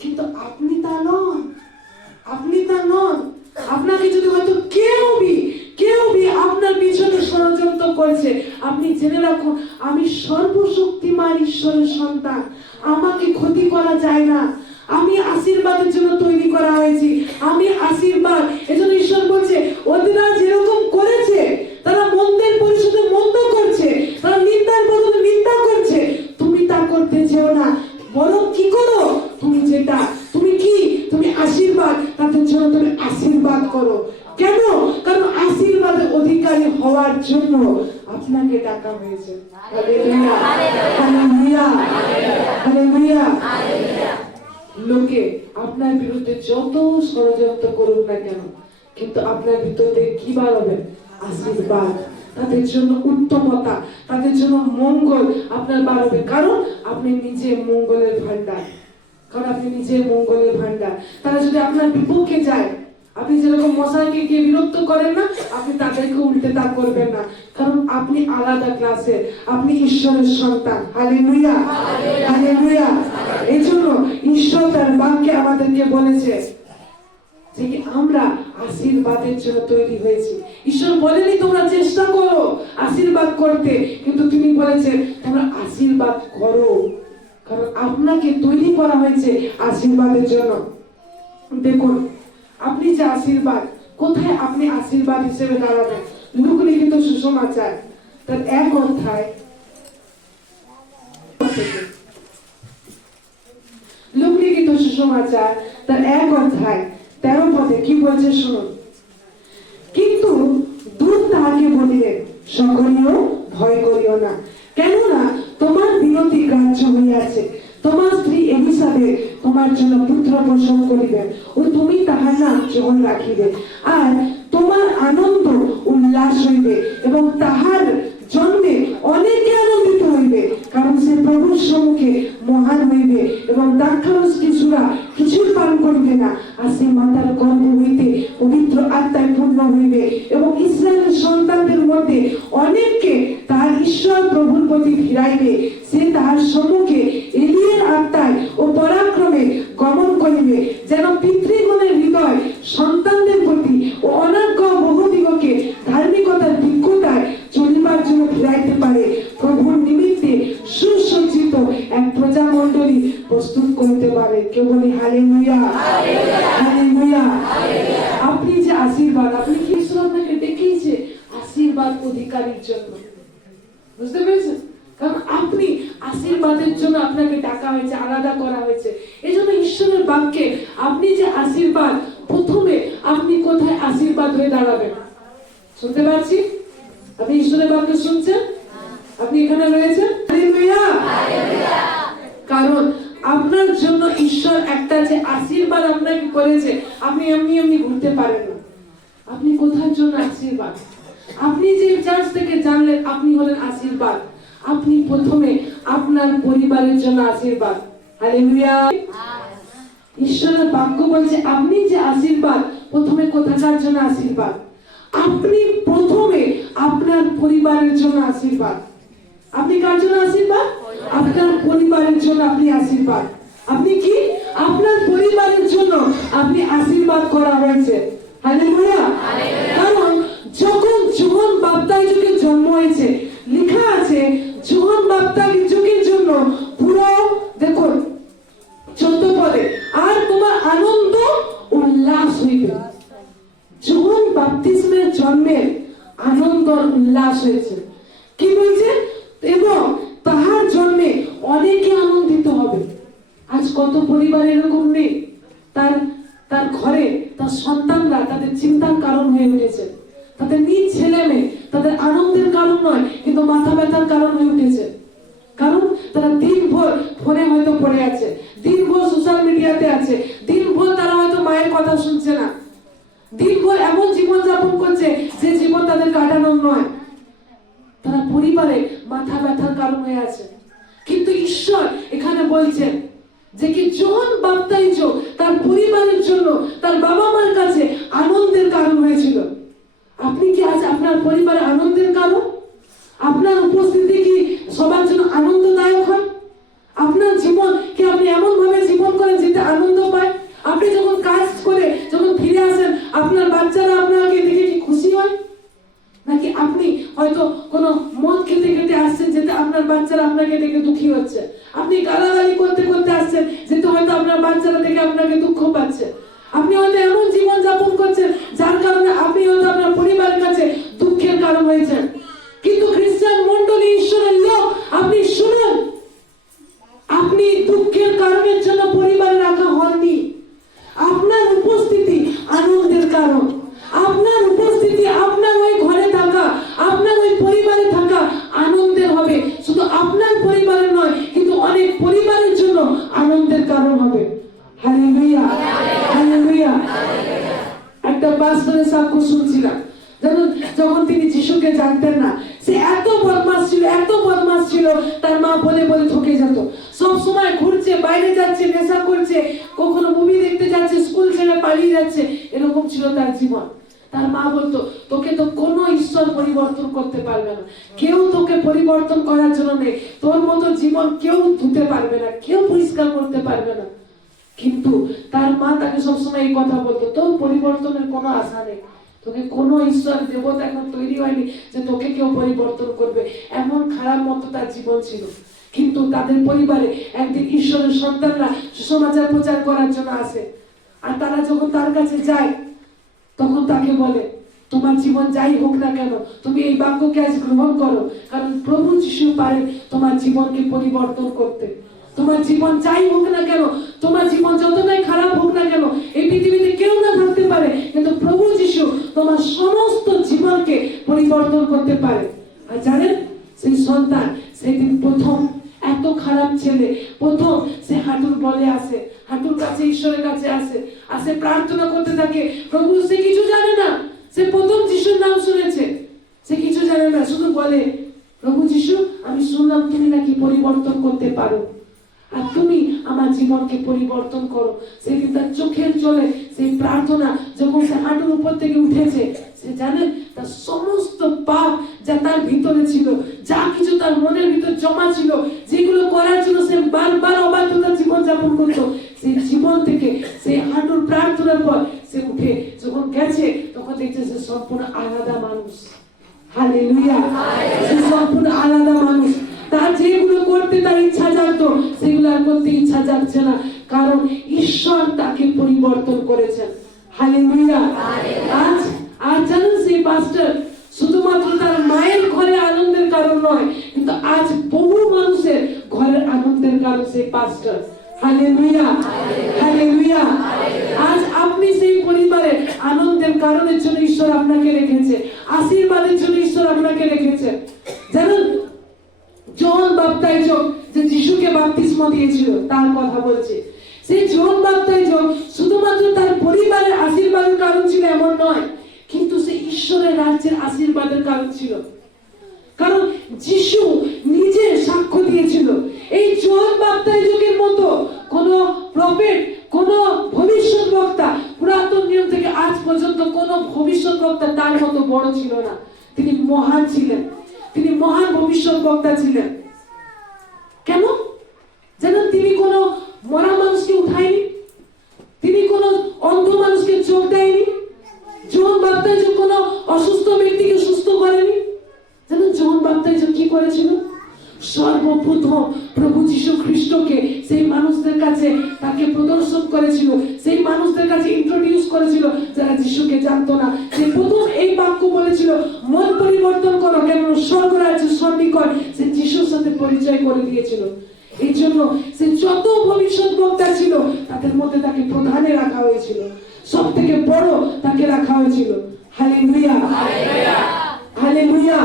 কিন্তু আপনি তা নন, আপনি তা নন। আপনাকে যদি হয়তো কেউ বি আপনার পিছনে ষড়যন্ত্র করছে, আপনি জেনে রাখুন আমি সর্বশক্তিমান ঈশ্বরের সন্তান, আমাকে ক্ষতি করা যায় না। আমি আশীর্বাদের জন্য তৈরি করা হয়েছি, আমি আশীর্বাদ। এজন্য ঈশ্বর বলছে ওরা যেরকম করেছে, তারা মন্দের পরিশোধে মন্দ করছে, তারা নিন্দার বদলে নিন্দা করছে, তুমি তা করতে যেও না, বরং কি করো? তুমি যেটা, তুমি কি? তুমি আশীর্বাদ, তাদের জন্য তুমি আশীর্বাদ করো। কেন? কারণ আশীর্বাদের অধিকারী হওয়ার জন্য আপনাকে ডাকা হয়েছে। Hallelujah, hallelujah, hallelujah. লোকে আপনার বিরুদ্ধে যত ষড়যন্ত্র করুক না কেন, কিন্তু আপনার ভিতরে কি বার হবে? আশীর্বাদ। তাদের জন্য উত্তমতা, তাদের জন্য মঙ্গল আপনার বার হবে, কারণ আপনি নিজে মঙ্গলের ভান্ডার। কারণ আপনি নিজে মঙ্গলের ভান্ডার। তারা যদি আপনার বিপক্ষে যায়, আপনি যেরকম মশাইকে গিয়ে বিরক্ত করেন না, আপনি তাদেরকে উল্টে তা করবেন না, কারণ আপনি আলাদা ক্লাসের, আপনি ঈশ্বরের সন্তান। Hallelujah, hallelujah. এই জন্য ঈশ্বর তার বাক্যে আমাদেরকে বলেছে যে কি আমরা আশীর্বাদের জন্য তৈরি হয়েছি। ঈশ্বর বলেনি তোমরা চেষ্টা করো আশীর্বাদ করতে, কিন্তু তিনি বলেছেন তোমরা আশীর্বাদ করো, কারণ আপনাকে তৈরি করা হয়েছে আশীর্বাদের জন্য। দেখুন আপনি যে আশীর্বাদ, কোথায় আপনি আশীর্বাদ হিসেবে দাঁড়াবেন? লূকা লিখিত সুসমাচার তার 1 অধ্যায়, লূকা লিখিত সুসমাচার তার 1 অধ্যায় 13 পদে কি বলছে শুনুন। কিন্তু দূত তাহাকে বলিলেন, সকলেও ভয় করিও না, কেননা তোমার বিনতি গ্রাহ্য হইয়াছে। তোমার স্ত্রী এলিসাবেথ তোমার জন্য পুত্র প্রসব করিবে, ও তুমি তাহার নাম জন রাখিবে। আর তোমার আনন্দ উল্লাস হইবে, এবং তাহার জন্মে অনেকে আনন্দিত হইবে, কারণ সে প্রভুর সম্মুখে মহান হইবে, এবং দ্রাক্ষারস কিছুরা কিছু পান করিবে না। আর সে মাতার গর্ভ হইতে পবিত্র আত্মায় পূর্ণ হইবে, এবং ইসরায়েলের সন্তানদের মধ্যে অনেককে তাহার ঈশ্বর প্রভুর প্রতি ফিরাইবে। সে তাহার সম্মুখে এলিয়ের আত্মায় ও পরাক্রমে গমন করিবে, যেন পিতৃগণের হৃদয় সন্তানদের প্রতি ও অনাজ্ঞ বহুদিগকে ধার্মিকতার দিগ্গতায় চলিবার জন্য ফিরাইতে পারে, প্রভুর নিমিত্তে সুসজ্জিত এক প্রজামণ্ডলী প্রস্তুত করতে পারে। কেউ বলি হালেলুয়া, হালেলুয়া। আপনি যে আশীর্বাদ, আপনি কি ঈশ্বর আপনাকে ডেকেছে আশীর্বাদ অধিকারীর জন্য, বুঝতে পেরেছেন? কারণ আপনি আশীর্বাদের জন্য আপনাকে ডাকা হয়েছে, আলাদা করা হয়েছে। এই জন্য ঈশ্বরের বাক্যে আপনি যে আশীর্বাদ, প্রথমে আপনি কোথায় আশীর্বাদ হয়ে দাঁড়াবেন? শুনতে পাচ্ছি আপনি ঈশ্বরের বাক্য শুনছেন, আপনি এখানে রয়েছেন। হালেলুয়া, কারণ আপনার জন্য ঈশ্বর একটা যে আশীর্বাদ আপনাকে করেছে, আপনি এমনি এমনি ঘুরতে পারেন না। আপনি কোথার জন্য আশীর্বাদ? আপনি যে চার্চ থেকে জানলেন আপনি হলেন আশীর্বাদ, আপনি প্রথমে আপনার পরিবারের জন্য আশীর্বাদ। হালেলুয়া। ঈশ্বরের বাক্য বলছে আপনি যে আশীর্বাদ, প্রথমে কোথাকার জন্য আশীর্বাদ? আপনি প্রথমে আপনার পরিবারের জন্য আশীর্বাদ। আপনি কার জন্য আশীর্বাদ? আপনার পরিবারের জন্য আপনি আশীর্বাদ। আপনি কি? আপনার পরিবারের জন্য আপনি আশীর্বাদ করা হয়েছে। হালেলুয়া। কারণ যখন যোহন বাপ্তাইজকের জন্ম হয়েছে, লেখা আছে যোহন বাপ্তাইজকের জন্য পুরো দেখুন 14 পদে, আর তোমার আনন্দ উল্লাস হইবে। যোহন বাপ্তিস্মের জন্মের আনন্দ উল্লাস হয়েছে। কি বলছে? এবং তাহার জন্মে অনেকে আনন্দিত হবে। আজ কত পরিবার এরকম নেই, তার ঘরে তার সন্তানরা তাদের চিন্তার কারণ হয়ে উঠেছে, তাদের নিজ ছেলে মেয়ে তাদের আনন্দের কারণ নয়, কিন্তু মাথা ব্যথার কারণ হয়ে উঠেছে। কারণ তারা দিনভর ফোনে হয়তো পড়ে আছে, দিনভর সোশ্যাল মিডিয়াতে আছে, দিনভর তারা হয়তো মায়ের কথা শুনছে না, দিনভর এমন জীবন যাপন করছে যে জীবন তাদের কাটানোর নয়। তারা পরিবারে মাথা ব্যথার কারণ হয়ে আছে। কিন্তু ঈশ্বর এখানে বলছেন যে কি যোহন বাপ্তাইজ তার পরিবারের জন্য তার বাবা মার কাছে আনন্দের কারণ হয়েছিল। আপনি কি আজ আপনার পরিবারে আনন্দের কারণ? আপনার উপস্থিতি কি সবার জন্য আনন্দদায়ক হয়? আপনার জীবন কি আপনি এমন ভাবে জীবন করেন যেটা আনন্দ পায়? আপনি যখন কাজ করে যখন ফিরে আসেন, আপনার বাচ্চারা আপনাকে দেখে কি খুশি হয়? নাকি আপনি হয়তো কোনো মদ খেতে খেতে আসছেন যেতে আপনার বাচ্চারা আপনাকে দেখে দুঃখী হচ্ছে? আপনি গালাগালি করতে করতে আসছেন যেতে হয়তো আপনার বাচ্চারা দেখে আপনাকে দুঃখ পাচ্ছে? আপনি হয়তো এমন জীবন যাপন করছেন যার কারণে আপনি হয়তো আপনার পরিবারের কাছে দুঃখের কারণ হয়েছেন। কিন্তু খ্রিস্টান মণ্ডলী, ঈশ্বরের লোক, আপনি শুনুন, আপনি দুঃখের কারণের জন্য পরিবারে রাখা হননি। আপনার উপস্থিতি আনন্দের কারণ। আপনার উপস্থিতি, আপনার ওই ঘরে থাকা, আপনার ওই পরিবারে থাকা আনন্দের হবে। শুধু আপনার পরিবারের নয়, কিন্তু অনেক পরিবারের জন্য আনন্দের কারণ হবে। মা বলে বলে থকে যেত, সব সময় ঘুরছে, বাইরে যাচ্ছে, নেশা করছে, কখনো মুভি দেখতে যাচ্ছে, স্কুল ছেড়ে পালিয়ে যাচ্ছে, এরকম ছিল তার জীবন। তার মা বলতো, তোকে তো কোনো ঈশ্বর পরিবর্তন করতে পারবে না, কেউ তোকে পরিবর্তন করার জন্য নেই, তোর মতো জীবন কেউ ধুতে পারবে না, কেউ পরিষ্কার করতে পারবে না। কিন্তু তার মা তাকে সবসময় এই কথা বলতো, তোর পরিবর্তনের কোনো আশা নেই, তোকে কোনো ঈশ্বর দেবতা এখন তৈরি হয়নি যে তোকে কেউ পরিবর্তন করবে। এমন খারাপ মতো তার জীবন ছিল। কিন্তু তাদের পরিবারে একদিন ঈশ্বরের সন্তানরা সুসমাচার প্রচার করার জন্য আসে, আর তারা যখন তার কাছে যায় তখন তাকে বলে, তোমার জীবন যাই হোক না কেন তুমি এই বাক্যকে আজ গ্রহণ করো, কারণ প্রভু যিশু পারেন তোমার জীবনকে পরিবর্তন করতে। তোমার জীবন যাই হোক না কেন, তোমার জীবন যতটাই খারাপ হোক না কেন, এই পৃথিবীতে কেউ না থাকতে পারে, কিন্তু প্রভু যিশু তোমার সমস্ত জীবনকে পরিবর্তন করতে পারে। আর জানেন, সেই সন্তান সেদিন প্রথম, এত খারাপ ছেলে, প্রথম সে হাঁটুর বলে আসে, হাঁটুর কাছে ঈশ্বরের কাছে আসে প্রার্থনা করতে থাকে। প্রভু সে কিছু জানে না, সে প্রথম যিশুর নাম শুনেছে, সে কিছু জানে না, শুধু বলে, প্রভু যিশু আমি শুনলাম তুমি নাকি পরিবর্তন করতে পারো, আর তুমি আমার জীবনকে পরিবর্তন করো। সেদিন তার চোখের জলে সেই প্রার্থনা যখন সে হাঁটুর উপর থেকে উঠেছে, সে জানে তার সমস্ত পাপ যা তার ভিতরে ছিল, যা কিছু তার মনের ভিতর জমা ছিল, যেগুলো করার জন্য সে বারবার অবাধ্যতার জীবন যাপন করতো, সেই জীবন থেকে সেই হাঁটুর প্রার্থনার পর সে উঠে যখন গেছে তখন দেখছে সে সম্পূর্ণ আলাদা মানুষ। হালেলুয়া, সে সম্পূর্ণ আলাদা মানুষ। তার যেগুলো করতে তার ইচ্ছা জাগতো, সেগুলো আর করতে ইচ্ছা যাচ্ছে না, কারণ ঈশ্বর তাকে পরিবর্তন করেছেন। হালেলুয়া। আজ জানেন, সেই পাস্টার শুধুমাত্র তার মায়ের ঘরে আনন্দের কারণ নয়, কিন্তু আজ বহু মানুষের ঘরের আনন্দের কারণ সেই পাস্টার। Hallelujah, hallelujah. আজ আপনি সেই পরিবারে আনন্দের কারণের জন্য ঈশ্বর আপনাকে রেখেছে, আশীর্বাদের জন্য ঈশ্বর আপনাকে রেখেছে। জানেন, জন বাপ্তাইজক যে যিশুকে বাপ্তিস্ম দিয়েছিল তার কথা বলছে, সেই জন বাপ্তাইজক শুধুমাত্র তার পরিবারের আশীর্বাদের কারণ ছিল এমন নয়, কিন্তু সে ঈশ্বরের রাজ্যের আশীর্বাদের কারণ ছিল। কারণ যিশু নিজে সাক্ষ্য দিয়েছিল, এই জন বাপ্তাইজকের মতো কোন প্রফেট, কোন ভবিষ্যৎ বক্তা পুরাতন নিয়ম থেকে আজ পর্যন্ত কোন ভবিষ্যৎ বক্তা তার মতো বড় ছিল না। তিনি মহান ছিলেন, তিনি মহান ভবিষ্যৎ বক্তা ছিলেন। কেন জানেন, তিনি কোন মরা মানুষকে উঠায়নি, তিনি কোন অন্ধ মানুষকে চোখ দেয়নি, জন বাপ্তাইজক কোন অসুস্থ ব্যক্তিকে সুস্থ করেনি। জানেন জন বাপ্তাইজক কি করেছিল? সর্বপ্রথম প্রভু যীশু খ্রিস্টকে সেই মানুষদের কাছে তাকে প্রদর্শন করেছিল, সেই মানুষদের কাছে ইন্ট্রোডিউস করেছিল যারা যিশুকে জানতো না। সে প্রথম এই বাক্য বলেছিল, মন পরিবর্তন করো, কেন স্বর্গরাজ্য সন্নিকট। সে যিশুর সাথে পরিচয় করে দিয়েছিল। এই জন্য সে যত ভবিষ্যৎ বক্তা ছিল তাদের মধ্যে তাকে প্রধানে রাখা হয়েছিল, সব থেকে বড় তাকে রাখা হয়েছিল। Hallelujah, hallelujah.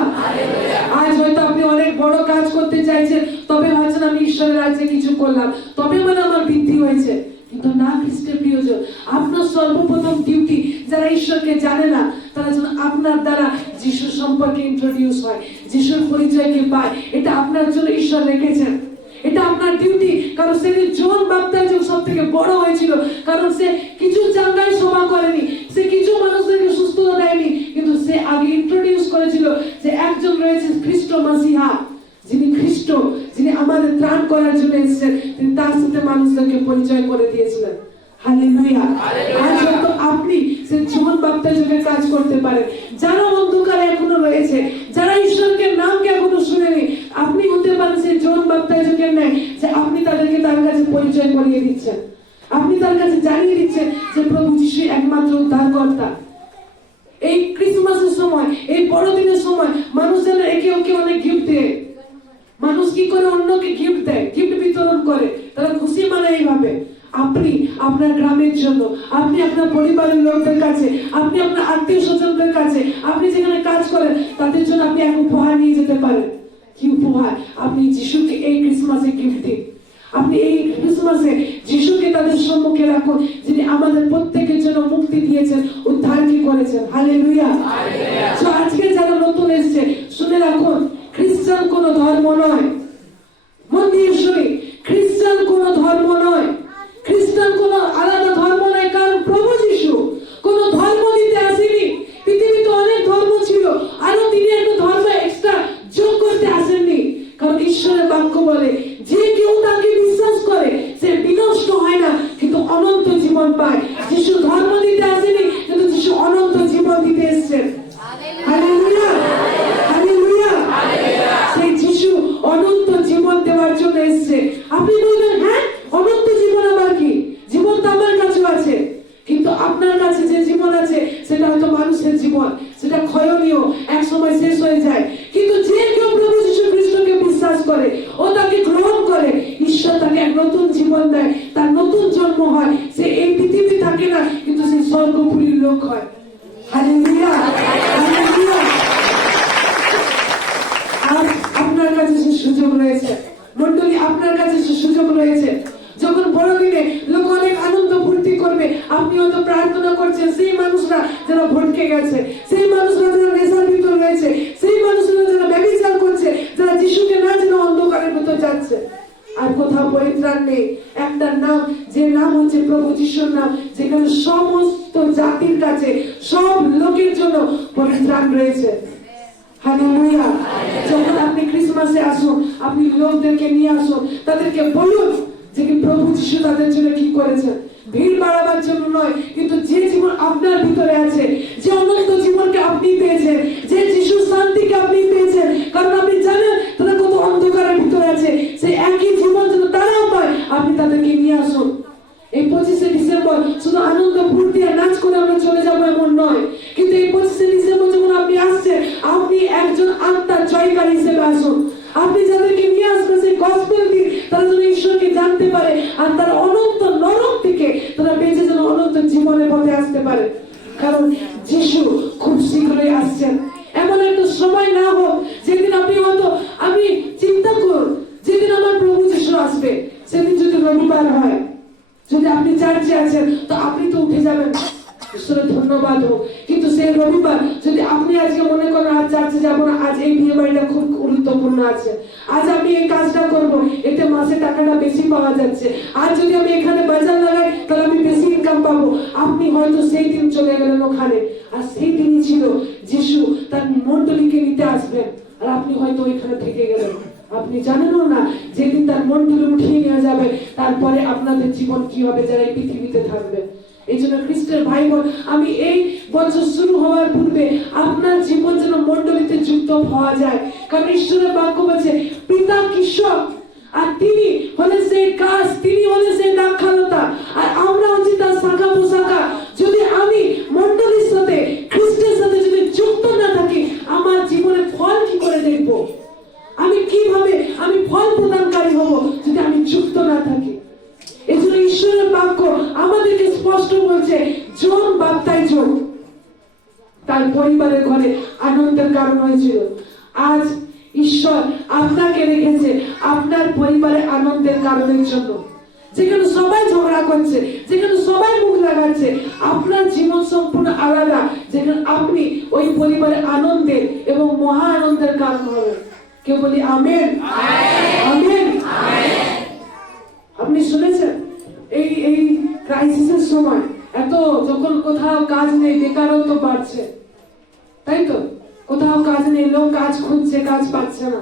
আজ হয়তো আপনি অনেক বড় কাজ করতে চাইছেন, তবে ভাবছেন আমি ঈশ্বরের রাজ্যে কিছু করলাম, তবে মানে আমার বৃদ্ধি হয়েছে, কিন্তু না খ্রিস্টের প্রিয়জন, আপনার সর্বপ্রথম ডিউটি, যারা ঈশ্বরকে জানে না তারা যেন আপনার দ্বারা যিশু সম্পর্কে ইন্ট্রোডিউস হয়, যিশুর পরিচয়কে পায়। এটা আপনার জন্য ঈশ্বর রেখেছেন, এটা আপনার ডিউটি। কারণ সেদিন জন বাপ্তাইজক সব থেকে বড় হয়েছিল, কারণ সে কিছু জায়গায় সভা করেনি, সে কিছু মানুষদেরকে সুস্থতা দেয়নি, কিন্তু সে আগে ইন্ট্রোডিউস করেছিল যে একজন রয়েছে খ্রিস্ট মাসিহা, যিনি খ্রিস্ট, যিনি আমাদের ত্রাণ করার জন্য এসেছেন। তিনি তার সাথে মানুষদেরকে পরিচয় করে দিয়েছিলেন। হালেলুয়া। আজ হয়তো আপনি সে জন বাপ্তাইজকের কাজ করতে পারেন। যারা অন্ধকারে এখনো রয়েছে, যারা ঈশ্বরকে নামকে এখনো শুনেনি, আপনি হতে পারেন সেই জন বাপ্তাইজকের ন্যায়, যে আপনি তাদেরকে তার কাছে পরিচয় করিয়ে দিচ্ছেন, আপনি তার কাছে জানিয়ে দিচ্ছেন যে প্রভু যিশু একমাত্র উদ্ধারকর্তা। এই ক্রিসমাসের সময়, এই বড়দিনের সময় মানুষ যেন একে ওকে অনেক গিফট দেয়। মানুষ কি করে অন্যকে গিফট দেয়, গিফট বিতরণ করে, তারা খুশি মানে এইভাবে। আপনি আপনার গ্রামের জন্য, আপনি আপনার পরিবারের লোকদের কাছে, আপনি আপনার আত্মীয় স্বজনদের কাছে, আপনি যেখানে কাজ করেন তাদের জন্য আপনি এক উপহার নিয়ে যেতে পারেন। কি উপহার? আপনি যিশুকে এই ক্রিসমাসে গিফট দিন। আপনি এই ক্রিসমাসে যিশুকে তাদের সম্মুখে রাখুন, যিনি আমাদের প্রত্যেকের জন্য মুক্তি দিয়েছেন, উদ্ধার কি করেছেন। হালেলুয়া। তো আজকে যারা নতুন এসেছে শুনে রাখুন, খ্রিস্টান কোন ধর্ম নয়, যে কেউ তাকে বিশ্বাস করে সে বিনষ্ট হয় না কিন্তু অনন্ত জীবন পায়। যিশু ধর্ম দিতে আসেনি কিন্তু যিশু অনন্ত জীবন দিতে এসেছেন। Hallelujah, hallelujah. সেই যিশু অনন্ত জীবন দেওয়ার জন্য এসেছে। আপনি বলবেন হ্যাঁ অনন্ত জীবন আবার কি? জীবন তো আমার কাছেও আছে, কিন্তু আপনার কাছে যে জীবন আছে সেটা হয়তো মানুষের জীবন, সেটা ক্ষয়নীয়, এক সময় শেষ হয়ে যায়। কিন্তু যে কেউ প্রভু যীশু খ্রিস্টকে বিশ্বাস করে ও তাকে গ্রহণ করে, ঈশ্বর তাকে এক নতুন জীবন দেয়, তার নতুন জন্ম হয়। সে এই পৃথিবী থাকে না কিন্তু সে স্বর্গপুরীর লোক হয়। Hallelujah, hallelujah. আজ আপনার কাছে সে সুযোগ রয়েছে মন্ডলী, আপনার কাছে সে সুযোগ রয়েছে। যখন বড়দিনে লোক অনেক আনন্দ ফুর্তি করবে, আপনি হয়তো প্রার্থনা করছেন সেই মানুষরা যারা ভটকে গেছে, সেই মানুষরা যারা নেশার ভিতর রয়েছে, সেই মানুষরা যারা ব্যভিচার করছে, যারা যিশুকে না যেন অন্ধকারের ভিতর যাচ্ছে। আর কোথাও পরিত্রাণ নেই, একটা নাম, যে নাম হচ্ছে প্রভু যিশুর নাম, যেখানে সমস্ত জাতির কাছে সব লোকের জন্য পরিত্রাণ রয়েছে। হালেলুয়া। যখন আপনি ক্রিসমাসে আসুন, আপনি লোকদেরকে নিয়ে আসুন, তাদেরকে বলুন যে কি প্রভু যিশু তাদের জন্য কি করেছেন। ভিড় বাড়াবার জন্য নয়, কিন্তু যে জীবন আপনার ভিতরে আছে, যে অনন্ত জীবনকে আপনি পেয়েছেন, যে যিশু শান্তিকে আপনি পেয়েছেন, কারণ আপনি জানেন তারা কত অন্ধকারের ভিতরে আছে, সেই একই জীবন যেন তারাও পায়, আপনি তাদেরকে নিয়ে আসুন। এই 25শে ডিসেম্বর শুধু আনন্দ ফুর্তি আর নাচ করে আমরা চলে যাবো এমন নয়, কিন্তু এই 25শে ডিসেম্বর যখন আপনি আসছেন, আপনি একজন আত্মার জয়কারী হিসেবে আসুন। আপনি যাদেরকে নিয়ে আসবেন সেই গসপেল দিয়ে তারা যেন ঈশ্বরকে জানতে পারে, আর তারা অনন্ত নরক থেকে তারা বেঁচে যেন অনন্ত জীবনের পথে আসতে পারে। কারণ যিশু খুব শীঘ্রই আসছেন। এমন একটা সময় না হোক যেদিন আপনি হয়তো, আমি চিন্তা করুন যেদিন আমার প্রভু যিশু আসবে, সেদিন যদি রবিবার হয়, যদি আপনি চার্চে আছেন তো আপনি তো উঠে যাবেন, ঈশ্বরের ধন্যবাদ হোক। কিন্তু সেই রবিবার যদি আপনি আজকে মনে করেন আজ চার্চে যাবো না, আজ এই বিয়ে বাড়িটা খুব গুরুত্বপূর্ণ আছে, আজ আমি এই কাজটা করবো, এতে মাসে টাকাটা বেশি পাওয়া যাচ্ছে, আজ যদি আমি এখানে বাজার লাগাই তাহলে আমি বেশি ইনকাম পাবো, আপনি হয়তো সেই দিন চলে গেলেন ওখানে। আর সেই দিনই ছিল যিশু তার মণ্ডলীকে নিতে আসবেন, আর আপনি হয়তো ওইখানে থেকে গেলেন। আপনি জানেনও না যেদিন তার মণ্ডলী উঠিয়ে নেওয়া যাবে তারপরে আপনাদের জীবন কি হবে যারা এই পৃথিবীতে থাকবে। এই জন্য খ্রিস্টের ভাই বোন, আমি এই বছর শুরু হওয়ার পূর্বে আপনার জীবন যেন মণ্ডলীতে যুক্ত হওয়া যায়। কারণ ঈশ্বরের বাক্য বলছে পিতা কৃষক, আর তিনি হলেন সেই গাছ, তিনি হলেন সেই দাক্ষালতা, আর আমরা হচ্ছি তার শাখা পোশাখা। যদি আমি মণ্ডলীর সাথে, খ্রিস্টের সাথে যদি যুক্ত না থাকি, আমার জীবনে ফল কি করে দেখবো? আমি কিভাবে আমি ফল প্রদানকারী হব যদি আমি যুক্ত না থাকি? এই জন্য ঈশ্বরের বাক্য আমাদেরকে স্পষ্ট বলছে, জন বাপ্তাইজন তার পরিবারের ঘরে আনন্দের কারণ হয়েছিল। আজ ঈশ্বর আপনাকে রেখেছে আপনার পরিবারে আনন্দের কারণের জন্য। যেখানে সবাই ঝগড়া করছে, যেখানে সবাই মুখ লাগাচ্ছে, আপনার জীবন সম্পূর্ণ আলাদা, যেখানে আপনি ওই পরিবারে আনন্দের এবং মহা আনন্দের কারণ হবেন। কেউ বলি আমেন, আমেন। আপনি শুনেছেন এই এই ক্রাইসিসের সময় এত, যখন কোথাও কাজ নেই, বেকারত্ব বাড়ছে, তাই তো? কোথাও কাজ নেই, লোক কাজ খুঁজছে, কাজ পাচ্ছে না।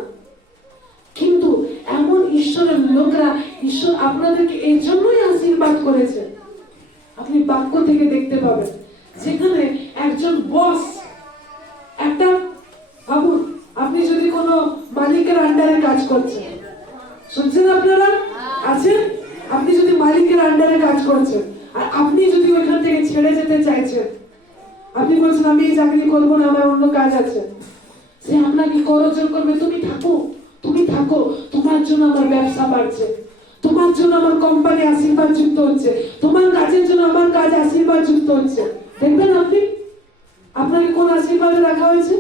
কিন্তু এমন ঈশ্বরের লোকরা, ঈশ্বর আপনাদেরকে এই জন্যই আশীর্বাদ করেছে। আপনি বাক্য থেকে দেখতে পাবেন যেখানে একজন বস, একটা ভাবুন, আপনি যদি কোনো মালিকের আন্ডারে কাজ করছেন, শুনছেন আপনারা আছেন, আপনি যদি মালিকের আন্ডারে কাজ করছেন আর আপনি যদি ওইখান থেকে ছেড়ে যেতে চাইছেন, আপনি বলছেন আমি এই চাকরি করবো না, আমার অন্য কাজ আছে, সে আপনাকে করজোর করবে, তুমি থাকো, তুমি থাকো, তোমার জন্য আমার ব্যবসা বাড়ছে, তোমার জন্য আমার কোম্পানি আশীর্বাদ যুক্ত হচ্ছে, তোমার কাজের জন্য আমার কাজ আশীর্বাদ যুক্ত হচ্ছে। দেখবেন আপনি আপনাকে কোন আশীর্বাদে রাখা হয়েছে?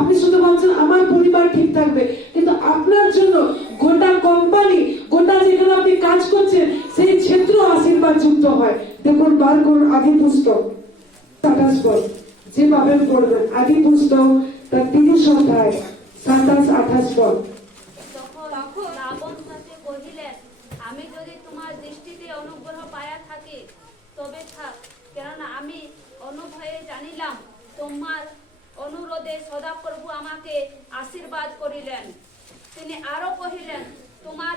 আপনি শুধু ভাবছেন আমার পরিবার ঠিক থাকবে, কিন্তু আপনার জন্য গোটা কোম্পানি, গোটা যেখানে আপনি কাজ করছেন সেই ক্ষেত্র আশীর্বাদ যুক্ত হয়। দেখুন বার করুন আদি পুস্তক 27 পদ, যে পাবেন পড়বেন। আদি পুস্তক তার 30 অধ্যায় 27-28 পদ। তখন লাবণ তাকে কহিলেন, আমি যদি তোমার দৃষ্টিতে অনুগ্রহ পায়া থাকি তবে থাক, কেননা আমি অনুভয়ে জানিলাম তোমার অনুরোধে সদাপ্রভু আমাকে আশীর্বাদ করিলেন। তিনি আরো কহিলেন, তোমার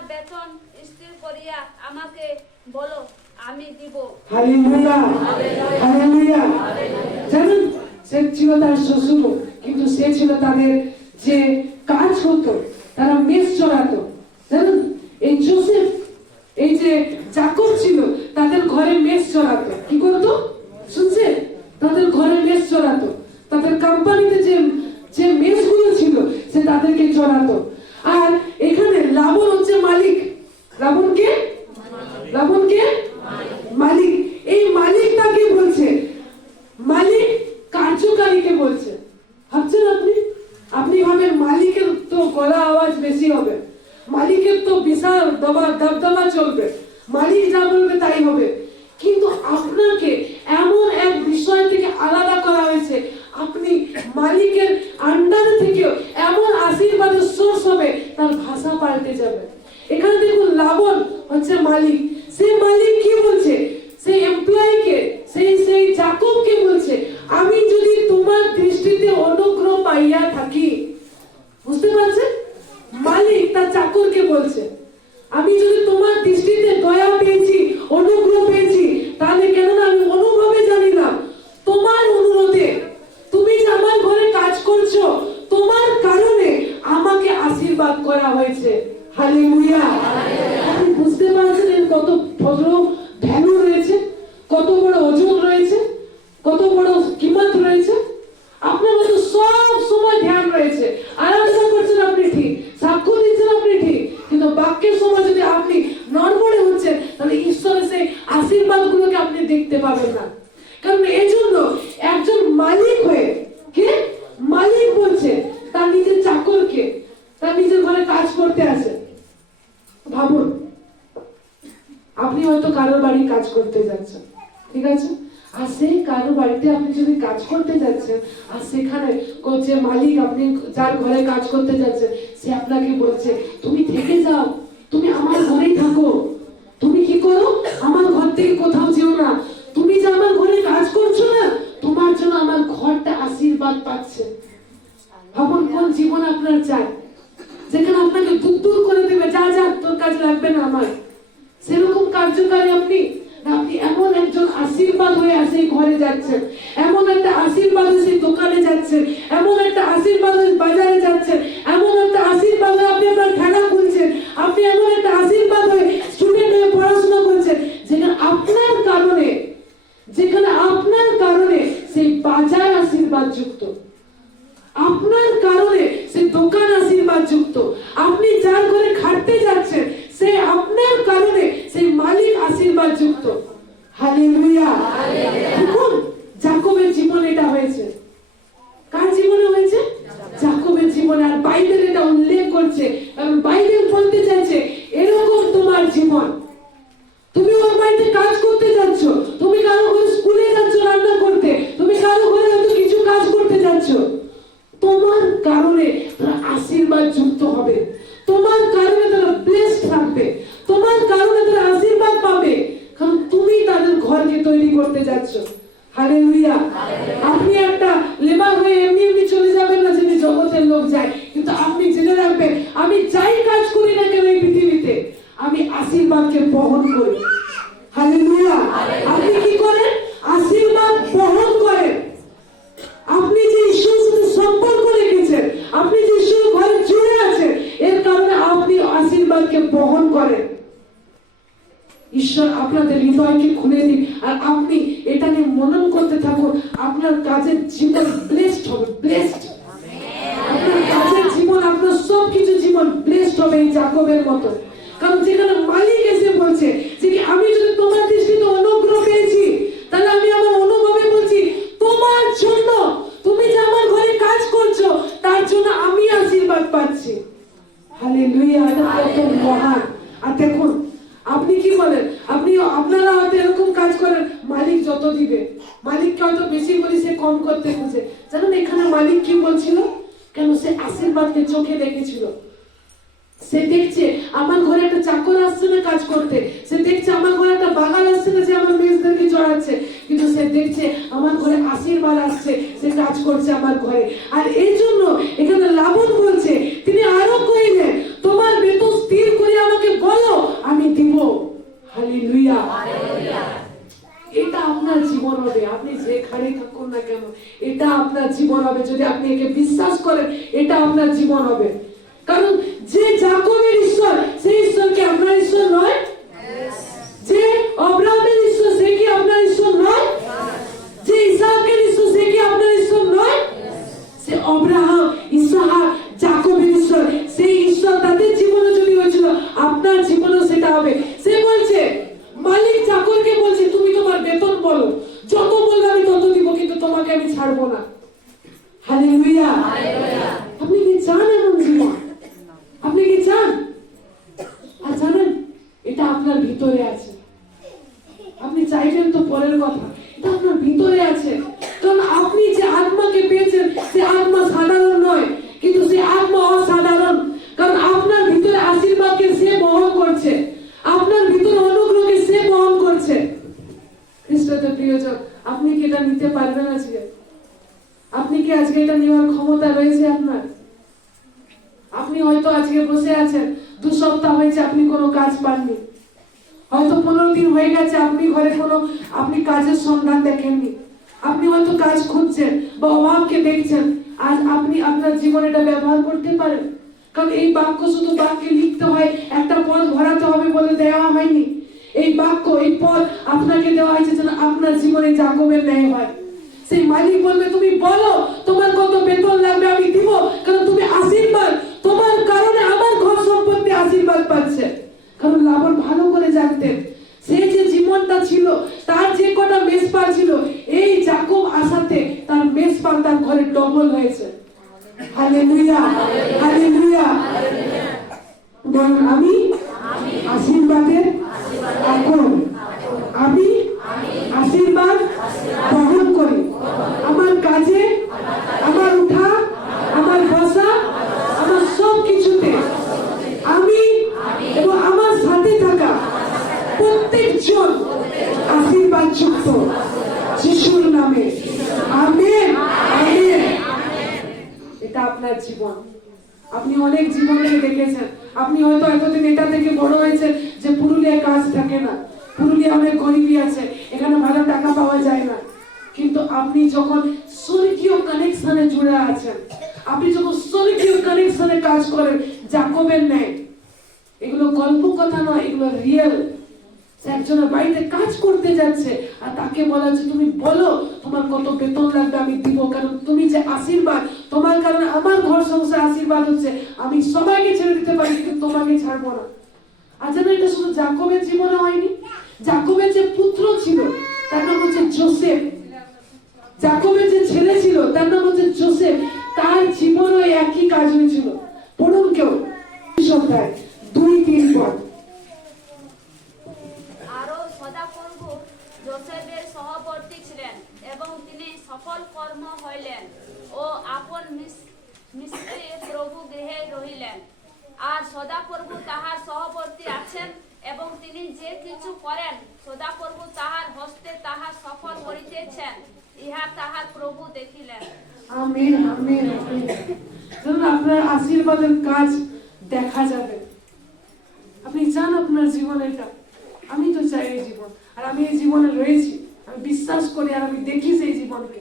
করিয়া আমাকে বলো, আমি দিব। Hallelujah, hallelujah. জানেন, সে ছিল তার শ্বশুর, কিন্তু সে ছিল তাদের যে কাজ হতো, তারা মেষ চড়াতো। জানেন, এই যোসেফ, এই যে যাকব ছিল, তাদের ঘরে মেষ চড়াতো। কি করতো শুনছেন? তাদের ঘরে মেষ চড়াতো। তাদের কোম্পানিতে যে মেষগুলো ছিল, সে তাদেরকে চড়াতো। আর এখানে লাবণ হচ্ছে মালিক। লাবণকে মালিক। এই মালিক তাকে বলছে, মালিক কার্যকারীকে বলছে। ভাবছেন আপনি ভাবেন মালিকের তো গলা আওয়াজ বেশি হবে, মালিকের তো বিশাল দবদবা চলবে, মালিক যা বলবে তাই হবে। কিন্তু আপনাকে এমন এক বিষয় থেকে আলাদা করা হয়েছে, আপনি মালিকের আন্ডারে থেকেও এমন আশীর্বাদের সোর্স হবে, তার ভাষা পাল্টে যাবে। এখানে দেখুন, লাবণ হচ্ছে মালিক। সেই মালিক কি বলছে? সেই এমপ্লয়িকে, সেই যাকবকে বলছে, আমি যদি তোমার দৃষ্টিতে অনুগ্রহ পাইয়া থাকি। বুঝতে পারছেন? মালিক তার চাকরকে বলছে, আমি যদি তোমার দৃষ্টিতে দয়া পেয়েছি, অনুগ্রহ পেয়েছি, তাহলে কেননা আমি অনুভবে জানি না, তোমার অনুরোধে, তুমি যে আমার ঘরে কাজ করছো, তোমার কারণে আমাকে আশীর্বাদ করা হয়েছে। হালেলুয়া। আপনি বুঝতে পারছেন এর কত বড় ভ্যালু রয়েছে, কত বড় ওজন রয়েছে, কত বড় কিমত রয়েছে। আপনার মধ্যে সব সময় ধ্যান রয়েছে, আরাধনা করছেন আপনি ঠিক, সাক্ষ্য দিচ্ছেন আপনি ঠিক, কিন্তু বাক্যের সময় যদি আপনি নড়বড়ে হচ্ছেন, তাহলে ঈশ্বরের সেই আশীর্বাদ গুলোকে আপনি দেখতে পাবেন না। কারণ এই জন্য একজন মালিক হয়ে, কে মালিক বলছে তার নিজের চাকরকে, তার নিজের ঘরে কাজ করতে আসে। ভাবুন, আপনি হয়তো কারোর বাড়ি কাজ করতে যাচ্ছেন, ঠিক আছে, আর সেই কারো বাড়িতে আপনি যদি কাজ করতে যাচ্ছেন, আর সেখানে যে মালিক, আপনি যার ঘরে কাজ করতে যাচ্ছেন, সে আপনাকে বলছে, তুমি থেকে যাও, তুমি আমার ঘরেই থাকো, তুমি কি করো, আমার ঘর থেকে কোথাও যেও না, তুমি যে আমার ঘরে কাজ করছো না, তোমার জন্য আমার ঘরটা আশীর্বাদ পাচ্ছে। ভাবুন কোন জীবন আপনার চাই, যেখানে আপনাকে দূর করে দেবে, যা তোর কাজ লাগবে না আমার, সেরকম কার্যকারী আপনি না? আপনি এমন একজন আশীর্বাদ হয়ে সেই ঘরে যাচ্ছেন, এমন একটা আশীর্বাদ হয়ে সেই দোকানে যাচ্ছেন, এমন একটা আশীর্বাদ হয়ে বাজারে যাচ্ছেন, এমন একটা আশীর্বাদ হয়ে আপনি আপনার খেলা খুলছেন, আপনি এমন একটা আশীর্বাদ হয়ে স্টুডেন্ট হয়ে পড়াশোনা করছেন, যেখানে আপনার কারণে সেই বাজার আশীর্বাদ যুক্ত, আপনার কারণে সেই দোকান আশীর্বাদ যুক্ত, আপনি যার ঘরে খাটতে যাচ্ছেন, সে আপনার কারণে সেই মালিক আশীর্বাদ যুক্ত। হালেলুয়া। দেখুন, যাকবের জীবন এটা হয়েছে। কার জীবনে হয়েছে? যাকবের জীবনে। আর বাইবেল এটা উল্লেখ করছে, কারণ বাইবেল বলতে চাইছে এরকম তোমার জীবন। তুমি ওর বাড়িতে কাজ করতে যাচ্ছ, তুমি কারো ঘরে স্কুলে যাচ্ছ রান্না করতে, তুমি কারো ঘরে হয়তো কিছু কাজ করতে যাচ্ছ, তোমার কারণে তারা আশীর্বাদ যুক্ত হবে, তোমার কারণে তারা ব্লেসড থাকবে, তোমার কারণে তারা আশীর্বাদ পাবে, কারণ তুমি তাদের ঘরকে তৈরি করতে যাচ্ছ। হালেলুয়া। আপনি একটা লেবার হয়ে এমনি চলে যাবেন না, যদি জগতের লোক যায়, কিন্তু আপনি জেনে রাখবেন, আমি যাই কাজ করি না কেন এই পৃথিবীতে, আমি আশীর্বাদকে বহন করি। হালেলুয়া। আপনি কি করেন? আশীর্বাদ বহন করেন। আপনি যে ঈশ্বরের সাথে সম্পর্ক রেখেছেন, আপনি যে ঈশ্বরের ঘরে জুড়ে আছেন, এর কারণে আপনি আশীর্বাদকে বহন করেন। ঈশ্বর আপনাদের হৃদয়কে খুলে দিন, আর আপনি এটা নিয়ে মনন করতে থাকুন, আপনার কাজের জীবন ব্লেসড হবে, ব্লেসড। আপনার কাজের জীবন, আপনার সবকিছু জীবন ব্লেসড হবে এই যাকবের মতো। কারণ যেখানে মালিক এসে বলছে যে আমি যদি তোমার দৃষ্টিতে অনুগ্রহ পেয়েছি, তাহলে আমি আমার অনুভবে বলছি, তোমার জন্য, তুমি যে আমার ঘরে কাজ করছো, তার জন্য আমি আশীর্বাদ পাচ্ছি। হালেলুয়া। এটা কত মহান। আর দেখুন, আপনি কি বলেন, আপনারা হয়তো এরকম কাজ করেন, মালিক যত দিবে, মালিককে হয়তো বেশি বলি, সে কম করতে খুঁজে। জানেন এখানে মালিক কি বলছিল? কেন সে আশীর্বাদকে চোখে দেখেছিল। সে দেখছে আমার ঘরে একটা চাকর আসছে না কাজ করতে, সে দেখছে আমার ঘরে একটা বাগান আসছে না যে আমার মেয়েদেরকে চড়াচ্ছে, কিন্তু সে দেখছে আমার ঘরে আশীর্বাদ আসছে, সে কাজ করছে আমার ঘরে। আর এই জন্য এখানে লাবণ বলছে, তিনি আরো কইলেন, তোমার বেতন স্থির করে আমাকে বলো, আমি দিব। হালেলুয়া। এটা আপনার জীবন হবে, আপনি যেখানে থাকুন না কেন এটা আপনার জীবন হবে। যদি আপনি একে বিশ্বাস করেন এটা আপনার জীবন হবে। কারণ যে যাকবের ঈশ্বর সেই ঈশ্বর কি আপনার ঈশ্বর নয়? যে আব্রাহামের ঈশ্বর সে কি আপনার ঈশ্বর নয়? যে ইসাকের ঈশ্বর সে কি আপনার ঈশ্বর নয়? সে আব্রাহাম, ইসাক, যাকবের ঈশ্বর, সেই ঈশ্বর তাদের জীবনে যদি হয়েছিল আপনার জীবনেও সেটা হবে। সে বলছে, মালিক চাকরকে বলছে তুমি তোমার বেতন বলো, যত বলবে আমি তত দিব, কিন্তু তোমাকে আমি ছাড়বো না। হালেলুয়া। আপনি কি চান এমন জীবন? আপনি কি চান? আর জানেন এটা আপনার ভিতরে আছে। আপনি চাইবেন তো পরের কথা, এটা আপনার ভিতরে আছে। কারণ আপনি যে আত্মাকে পেয়েছেন সে আত্মা সাধারণ নয়, কিন্তু সে আত্মা অসাধারণ। কারণ আপনার ভিতরে আশীর্বাদকে সে বহন করছে, আপনার ভিতরে অনুগ্রহকে সে বহন করছে। খ্রিস্টদের প্রিয়জন, আপনি কি এটা নিতে পারবেন আজকে? আপনি কি আজকে এটা নেওয়ার ক্ষমতা রয়েছে আপনার? আপনি হয়তো আজকে বসে আছেন, 2 সপ্তাহ হয়েছে আপনি কোনো কাজ পাননি, হয়তো 15 দিন হয়ে গেছে আপনি ঘরে কোনো আপনি কাজের সন্ধান দেখেননি, আপনি হয়তো কাজ খুঁজছেন বা অভাবকে দেখছেন। আজ আপনি আপনার জীবনে এটা ব্যবহার করতে পারেন। কারণ এই বাক্য শুধু বাক্যে লিখতে হয়, একটা পদ ভরাতে হবে বলে দেওয়া হয়নি। এই বাক্য, এই পদ আপনাকে দেওয়া হয়েছে যেন আপনার জীবনে যাকবের ন্যায় হয়। সেই মালিক বলবে তুমি বলো তোমার কত বেতন লাগবে আমি দিব, কারণ তুমি আশীর্বাদ, তোমার কারণে আমার ঘর সম্পত্তি আশীর্বাদ পাচ্ছে। কারণ লাবণ ভালো করে জানতেন সে যে জীবনটা ছিল তার যে কটা মেষপাল ছিল, এই যাকব আসাতে তার মেষপাল তার ঘরে ডবল হয়েছে। Hallelujah, hallelujah. বলুন আমি আশীর্বাদের এখন, আমি আশীর্বাদ বহন করি। আমার কাজে, আমার উঠা, আমার বসা, আমার সব কিছুতে আমি এবং আমার সাথে থাকা প্রত্যেকজন আশীর্বাদ যুক্ত যিশুর নামে। Amen, amen. এটা আপনার জীবন। আপনি অনেক জীবনে দেখেছেন, আপনি হয়তো এতদিন এটা থেকে বড় হয়েছেন যে পুরুলিয়ায় কাজ থাকে না, পুরুলিয়া অনেক গরিবী আছে, এখানে ভালো টাকা পাওয়া যায় না। কিন্তু আপনি যখন স্বর্গীয় কানেকশনে জুড়ে আছেন, আপনি যখন স্বর্গীয় কানেকশনে কাজ করেন যাকবের ন্যায়, এগুলো গল্প কথা নয়, এগুলো রিয়েল। একজনের বাড়িতে কাজ করতে যাচ্ছে আর তাকে বলা হচ্ছে তুমি বলো তোমার কত বেতন লাগবে আমি দিব, কারণ তুমি যে আশীর্বাদ, তোমার কারণে আমার ঘর সংসার আশীর্বাদ হচ্ছে, আমি সবাইকে ছেড়ে দিতে পারি কিন্তু তোমাকে ছাড়বো না। আর যেন এটা শুধু যাকবের জীবনে হয়নি, যাকবের যে পুত্র ছিল তার নাম হচ্ছে যোসেফ, যাকবের যে ছেলে ছিল তার নাম হচ্ছে যোসেফ, তার জীবনে একই কাজ হয়েছিল। পড়ুন কেউ 2-3 পদ। আরো সদাপ্রভু যোসেফের সহবর্তী ছিলেন এবং তিনি সফল কর্ম হইলেন ও আপন মিস্ত্রি প্রভু গৃহে রহিলেন। আর সদাপ্রভু তাহার সহবর্তী আছেন এবং তিনি যে কিছু করেন সদাপ্রভু তাহার হস্তে তাহা সফল করিতেছেন, ইহা তাহার প্রভু দেখিলেন। Amen, amen, amen. যেন আপনার আশীর্বাদের কাজ দেখা যাবে। আপনি চান আপনার জীবনে এটা? আমি তো চাই এই জীবন, আর আমি এই জীবনে রয়েছি, আমি বিশ্বাস করি আর আমি দেখি সেই জীবনকে।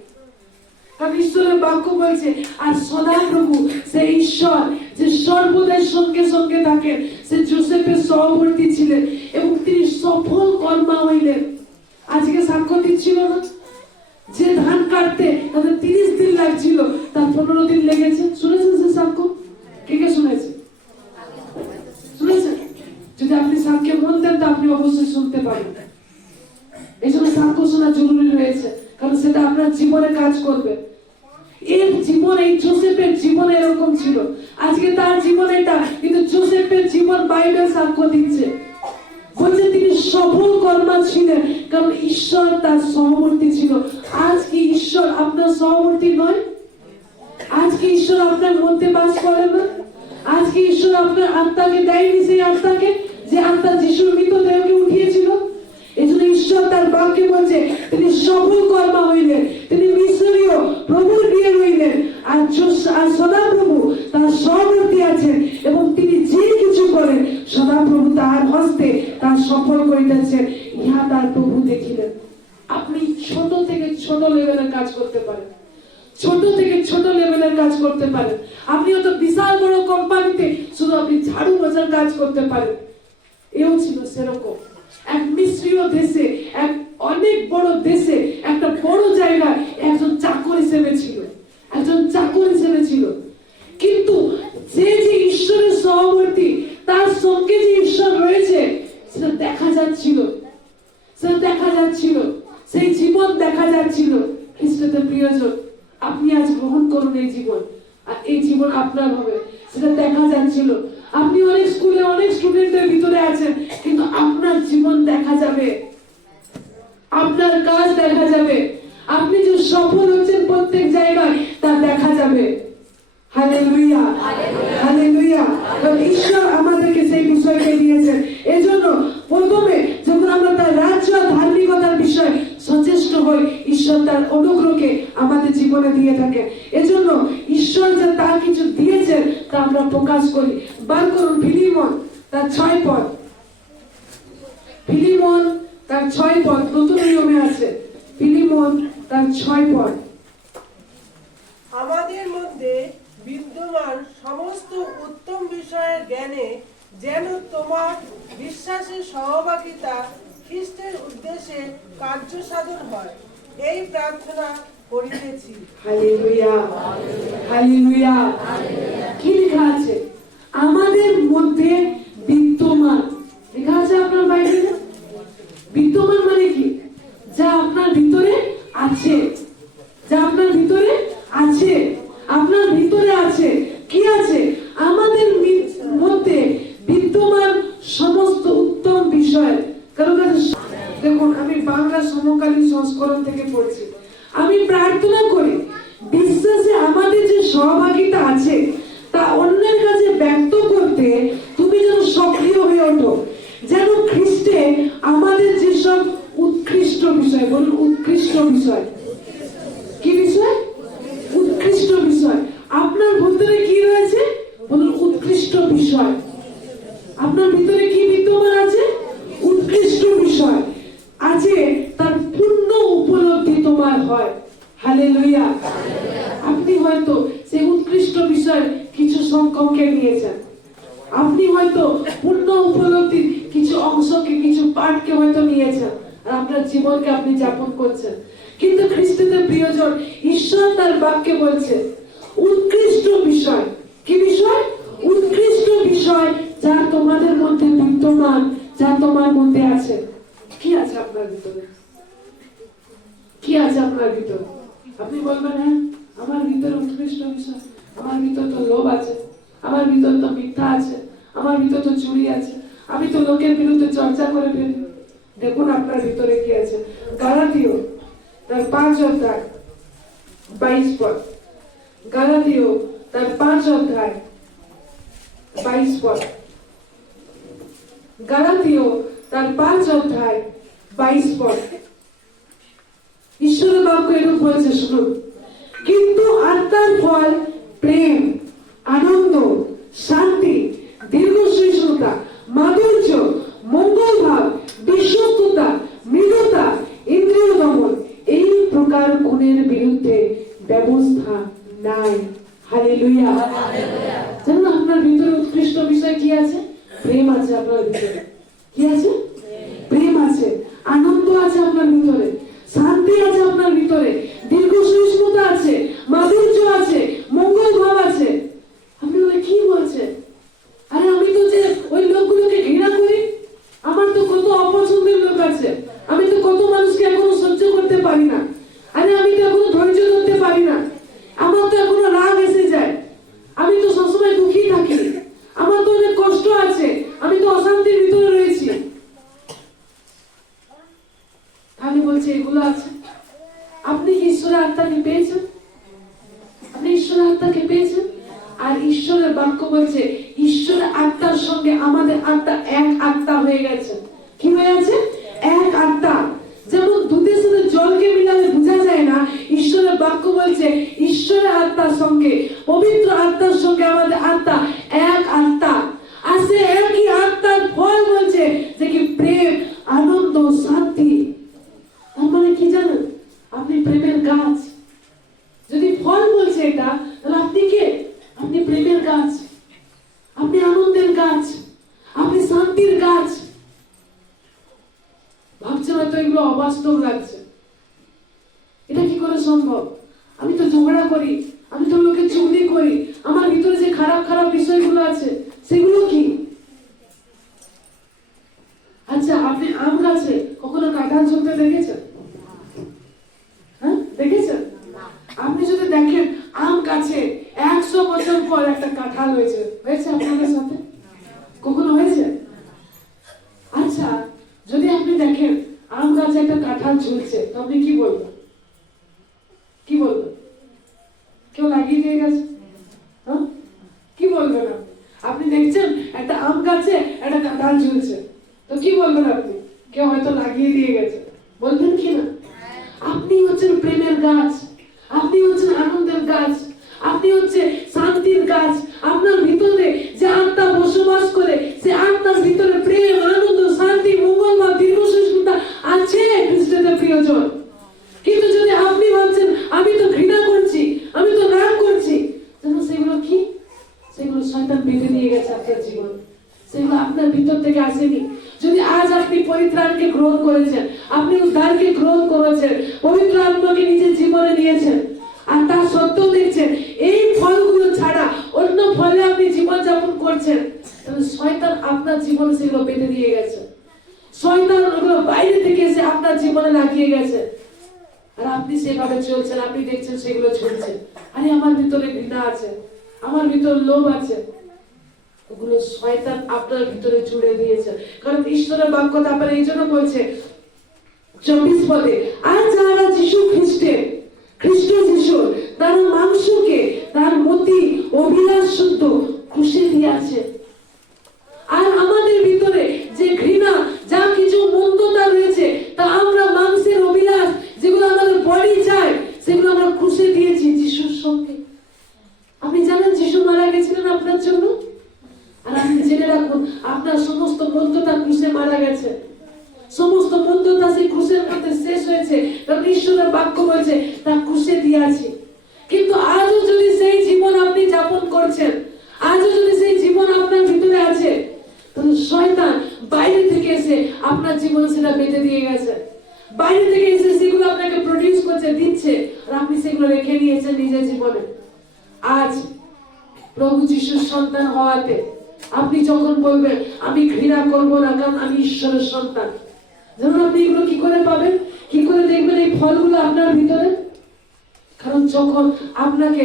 কারণ ঈশ্বরের বাক্য বলছে আর সদাপ্রভু সে ঈশ্বর যে সর্বদাই সঙ্গে সঙ্গে থাকেন, সে যোসেফের সহবর্তী ছিলেন এবং তিনি সফল কর্মা হইলেন। আজকে সাক্ষ্য দিচ্ছিল না যে ধান কাটতে তাদের 30 দিন লাগছিল, তার 15 দিন লেগেছে। শুনেছেন সে সাক্ষ্য? কে কে শুনেছে? শুনেছেন? যদি আপনি সাক্ষ্যে মন দেন তো আপনি অবশ্যই শুনতে পারেন। এই জন্য সাক্ষ্য শোনা জরুরি রয়েছে, কারণ সেটা আপনার জীবনে কাজ করবে। এর জীবন, এই যোসেফের জীবন এরকম ছিল, আজকে তার জীবন এটা, কিন্তু যোসেফের জীবন বাইবেল সাক্ষ্য দিচ্ছে, বলছে তিনি সফল কর্মা ছিলেন কারণ ঈশ্বর তার সহবর্তী ছিল। আজ কি ঈশ্বর আপনার সহবর্তী নয়? আজ কি ঈশ্বর আপনার মধ্যে বাস করে না? আজ কি ঈশ্বর আপনার আত্মাকে দেয়নি, সেই আত্মাকে যে আত্মা যিশুর মৃতদেহকে উঠিয়েছিল? এই জন্য ঈশ্বর তার বাক্যে বলছে তিনি সফল কর্মা হইলেন, তিনি মিশরীয় প্রভুর গৃহে রইলেন, আর সদাপ্রভু তার সহবর্তী আছেন এবং তিনি যে কিছু করেন সদাপ্রভু তা তার হস্তে তার সফল করিতেছেন, ইহা তার প্রভু দেখিলেন। আপনি ছোট থেকে ছোট লেভেলের কাজ করতে পারেন, ছোট থেকে ছোট লেভেলের কাজ করতে পারেন। আপনি হয়তো বিশাল বড় কোম্পানিতে শুধু আপনি ঝাড়ু বোঝার কাজ করতে পারেন। এও ছিল সেরকম এক মিশ্রীয় দেশে, এক অনেক বড় দেশে, একটা বড় জায়গায় একজন চাকর হিসেবে ছিল, একজন চাকর হিসেবে ছিল। কিন্তু যে যে ঈশ্বরের সহবর্তী, তার সঙ্গে যে ঈশ্বর রয়েছে সেটা দেখা যাচ্ছিল, সেটা দেখা যাচ্ছিল, সেই জীবন দেখা যাচ্ছিল। খ্রিস্টতে প্রিয়জন, আপনি আজ গ্রহণ করুন এই জীবন, আর এই জীবন আপনার হবে, সেটা দেখা যাচ্ছিল। আপনি অনেক স্কুলে অনেক স্টুডেন্টের ভিতরে আছেন, কিন্তু আপনার জীবন দেখা যাবে, আপনার কাজ দেখা যাবে, আপনি যে সফল হচ্ছেন প্রত্যেক জায়গায় তা দেখা যাবে। Hallelujah, hallelujah. ঈশ্বর আমাদেরকে সেই বিষয়কে দিয়েছেন। এজন্য প্রথমে যখন আমরা তার রাজ্য আর ধার্মিকতার বিষয়ে সচেষ্ট হই, ঈশ্বর তার অনুগ্রহকে আমাদের জীবনে দিয়ে থাকেন। এজন্য ঈশ্বর যে তার কিছু দিয়েছেন তা আমরা প্রকাশ করি। বার করুন ফিলিমন তার 6 পদ, ফিলিমন তার 6 পদ, নতুন নিয়মে আছে। ফিলিমন তার 6 পদ। আমাদের মধ্যে বিদ্যমান সমস্ত উত্তম বিষয়ের জ্ঞানে যেন তোমার বিশ্বাসের সহভাগিতা খ্রিস্টের উদ্দেশ্যে কার্য সাধন হয়, এই প্রার্থনা করিতেছি। Hallelujah, hallelujah. কি লেখা আছে? আমাদের মধ্যে বিদ্যমান, লেখা আছে আপনার বাইবেলে। বিদ্যমান মানে কি? যা আপনার ভিতরে আছে, যা আপনার ভিতরে আছে, আপনার ভিতরে আছে। কি আছে? আমাদের মধ্যে বিদ্যমান সমস্ত উত্তম বিষয়। কারণ দেখুন, আমি বাংলা সমকালীন সংস্করণ থেকে পড়ছি। আমি প্রার্থনা করি বিশ্বাসে আমাদের যে সহভাগিতা আছে তা অন্যের কাছে ব্যক্ত করতে তুমি যেন সক্রিয় হয়ে ওঠো, যেন খ্রিস্টে আমাদের যেসব উৎকৃষ্ট বিষয়, বলুন উৎকৃষ্ট বিষয়। কি বিষয়? উৎকৃষ্ট বিষয়। আপনার ভিতরে কি রয়েছে? বলুন উৎকৃষ্ট বিষয়। আপনার ভিতরে কি বিদ্যমান আছে? উৎকৃষ্ট বিষয় আছে, তার পূর্ণ উপলব্ধি তোমার হয়। হালেলুয়া। আপনি হয়তো সেই উৎকৃষ্ট বিষয় কিছু সংখ্যককে নিয়েছেন, আপনি হয়তো পূর্ণ উপলব্ধির কিছু অংশকে, কিছু পাঠকে হয়তো নিয়েছেন, আর আপনার জীবনকে আপনি যাপন করছেন। কিন্তু খ্রিস্টদের প্রিয়জন, ঈশ্বর তার বাক্যে বলছে উৎকৃষ্ট বিষয়। কি বিষয়? উৎকৃষ্ট বিষয় যা তোমাদের মধ্যে বিদ্যমান, যা তোমার মধ্যে আছে। কি আছে আপনার ভিতরে? কি আছে আপনার ভিতরে? আপনি বলবেন হ্যাঁ আমার ভিতরে উৎকৃষ্ট বিষয়, আমার ভিতর তো লোভ আছে, আমার ভিতর তো মিথ্যা আছে, আমার ভিতর তো চুরি আছে, আমি তো লোকের বিরুদ্ধে চর্চা করে ফেলি। দেখুন আপনার ভিতরে কি আছে। গালাতীয় তার 5 অধ্যায় 22 পদ, গালাতীয় তার 5 অধ্যায় 22 পদ, গালাতীয় তার 5 অধ্যায় 22 পদ। ঈশ্বরের বাক্য এরূপ বলেছে, শুনুন। কিন্তু আত্মার ফল প্রেম, আনন্দ, শান্তি, দীর্ঘসহিষ্ণুতা, মাধুর্য, মঙ্গল ভাব, বিশ্বস্ততা, মৃদুতা, ইন্দ্রিয় দমন, এই প্রকার গুণের বিরুদ্ধে ব্যবস্থা নাই। হালেলুয়া। জানেন আপনার ভিতরে উৎকৃষ্ট বিষয় কি আছে? প্রেম আছে আপনার ভিতরে। কি আছে? প্রেম আছে, আনন্দ আছে আপনার ভিতরে, শান্তি আছে আপনার ভিতরে, দীর্ঘসহিষ্ণুতা আছে, মাধুর্য আছে, মঙ্গল ভাব আছে। আপনি বলে কি বলছেন? আরে আমি তো যে ওই লোকগুলোকে ঘৃণা করি, আমার তো কত অপছন্দের লোক আছে, আমি তো কত মানুষকে এখনো সহ্য করতে পারি না, আরে আমি তো এখনো ধৈর্য ধরতে পারি না, আমার তো এখনো রাগ এসে যায়, আমি তো সবসময় দুঃখী থাকি, আমার তো অনেক কষ্ট আছে, আমি তো অশান্তির ভিতরে রয়েছি। আমি বলছি এগুলো আছে। আপনি কি ঈশ্বরের আত্মাকে পেয়েছেন? আপনি ঈশ্বরের আত্মাকে পেয়েছেন? আর ঈশ্বরের বাক্য বলছে ঈশ্বরের আত্মার সঙ্গে আমাদের আত্মা এক আত্মা হয়ে গেছে। কি হয়ে আছে? এক আত্মা। যেমন দুধের সাথে জলকে মিলালে বোঝা যায় না, ঈশ্বরের বাক্য বলছে ঈশ্বরের আত্মার সঙ্গে, পবিত্র আত্মার সঙ্গে আমাদের আত্মা এক আত্মা। আর সে একই আত্মার ফল বলছে বলছে যে কি প্রেম, আনন্দ, শান্তি। তার মানে কি জানেন, আপনি প্রেমের গাছ। যদি ফল বলছে এটা, তাহলে আপনি কে? আপনি প্রেমের গাছ, আপনি আনন্দের গাছ, আপনি শান্তির গাছ। ভাবছেন হয়তো এগুলো অবাস্তব লাগছে, এটা কি করে সম্ভব? আমি তো ঝগড়া করি, আমি তো লোকে চুগলি করি, আমার ভিতরে যে খারাপ খারাপ বিষয়গুলো আছে সেগুলো কি? আচ্ছা, আপনি আম গাছে কখনো কাঁঠাল ঝুলতে দেখেছেন? হ্যাঁ, দেখেছেন? আপনি যদি দেখেন আম গাছে 100 বছর পর একটা কাঁঠাল হয়েছে, হয়েছে আপনাদের সাথে কখনো হয়েছে? আচ্ছা, যদি আপনি দেখেন আম গাছে একটা কাঁঠাল ঝুলছে, তো আপনি কি বলবেন? কি বলবেন? কেউ লাগিয়ে দিয়ে গেছে? হ্যাঁ, কি বলবেন আপনি? আপনি দেখছেন একটা আম গাছে একটা কাঁঠাল ঝুলছে, তো কি বলবেন আপনি? কেউ হয়তো লাগিয়ে দিয়ে গেছে, বলবেন কি না? আপনি হচ্ছেন প্রেমের গাছ, আপনি হচ্ছেন আনন্দের গাছ, আপনি হচ্ছে শান্তির গাছ। আপনার ভিতরে যে আত্মা বসবাস করে, সে আত্মার ভিতরে প্রেম, আনন্দ, শান্তি, মঙ্গল বা দীর্ঘসহিষ্ণুতা আছে খ্রিস্টদের প্রিয়জন। কিন্তু যদি আপনি ভাবছেন আমি তো ঘৃণা করছি, আমি তো রাগ করছি, সেগুলো কি? সেগুলো শয়তান বেঁধে নিয়ে গেছে আপনার জীবন, সেগুলো আপনার ভিতর থেকে আসেনি। যদি আজ আপনি পরিত্রাণকে গ্রহণ করেছেন, আপনি উদ্ধারকে গ্রহণ করেছেন, পবিত্র আত্মাকে নিজের জীবনে নিয়েছেন, আর তার সত্ত্বেও দেখছেন এই ফলগুলো ছাড়া অন্য ফলে আপনি জীবন যাপন করছেন, তাহলে শয়তান আপনার জীবনে সেগুলো বেঁধে দিয়ে গেছে। শয়তান ওগুলো বাইরে থেকে এসে আপনার জীবনে লাগিয়ে গেছে, আর আপনি সেভাবে চলছেন। আপনি দেখছেন সেগুলো চলছে, আরে আমার ভিতরে ঘৃণা আছে, আমার ভিতরে লোভ আছে, ওগুলো শয়তান আপনার ভিতরে জুড়ে দিয়েছে। কারণ ঈশ্বরের বাক্য তারপরে এই জন্য বলছে 24 পদে, আর যারা যিশু খ্রিস্ট যিশুর তার মাংসকে তার মতি অভিলাষ শুদ্ধ ক্রুশে দিয়েছে। আর আমাদের ভিতরে যে ঘৃণা, যা কিছু মন্দতা রয়েছে, তা আমরা মাংসের অভিলাষ, যেগুলো আমাদের বডি চায়, সেগুলো আমরা ক্রুশে দিয়েছি যিশুর সঙ্গে। আপনি জানেন যিশু মারা গেছিলেন আপনার জন্য, আর আপনি জেনে রাখুন আপনার সমস্ত মন্দতা ক্রুশে মারা গেছে, সমস্ত মন্দতা সেই ক্রুশের মধ্যে শেষ হয়েছে। কারণ ঈশ্বরের বাক্য বলছে তা ক্রুশে দিয়েছি। কিন্তু আজও যদি সেই জীবন আপনি যাপন করছেন, আজও যদি সেই জীবন আপনার ভিতরে আছে, তাহলে শয়তান বাইরে থেকে এসে আপনার জীবনে সেটা বেঁধে দিয়ে গেছে, বাইরে থেকে এসে সেগুলো আপনাকে প্রডিউস করছে, দিচ্ছে, আর আপনি সেগুলো রেখে নিয়েছেন নিজের জীবনে। আজ প্রভু যিশুর সন্তান হওয়াতে আপনি যখন বলবেন আমি ঘৃণা করবো না, কারণ আমি ঈশ্বরের সন্তান, যেমন আপনি এগুলো কি করে পাবেন, কি করে দেখবেন এই ফলগুলো আপনার ভিতরে? কারণ যখন আপনাকে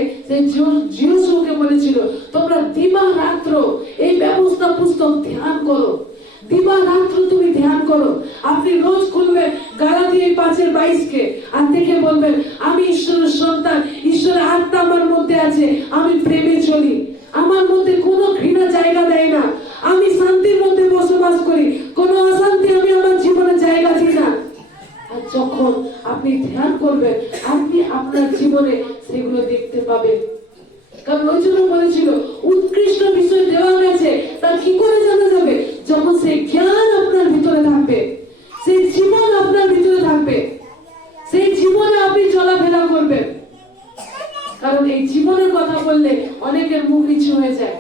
যিশুকে বলেছিল তোমরা দিবারাত্র এই ব্যবস্থা পুস্তক ধ্যান করো, দিবারাত্র তুমি ধ্যান করো। আপনি রোজ খুলবেন গালাতিয়া 5:22 আর দেখে বলবেন আমি ঈশ্বরের সন্তান, ঈশ্বরের আত্মা আমার মধ্যে আছে, আমি প্রেমে চলি, আমার মধ্যে কোনো ঘৃণা জায়গা দেয় না, আমি শান্তির মধ্যে বসবাস করি, কোনো অশান্তি আমি আমার জীবনে জায়গা দিই না। আর যখন আপনি ধ্যান করবেন, আপনি আপনার জীবনে সেগুলো দেখতে পাবেন। কারণ ওই জন্য বলেছিল উৎকৃষ্ট বিষয় দেওয়া গেছে, তা কি করে জানা যাবে? যখন সেই জ্ঞান আপনার ভিতরে থাকবে, সেই জীবন আপনার ভিতরে থাকবে, সেই জীবনে আপনি চলাফেরা করবেন। কারণ এই জীবনের কথা বললে অনেকের মুখ নিচু হয়ে যায়,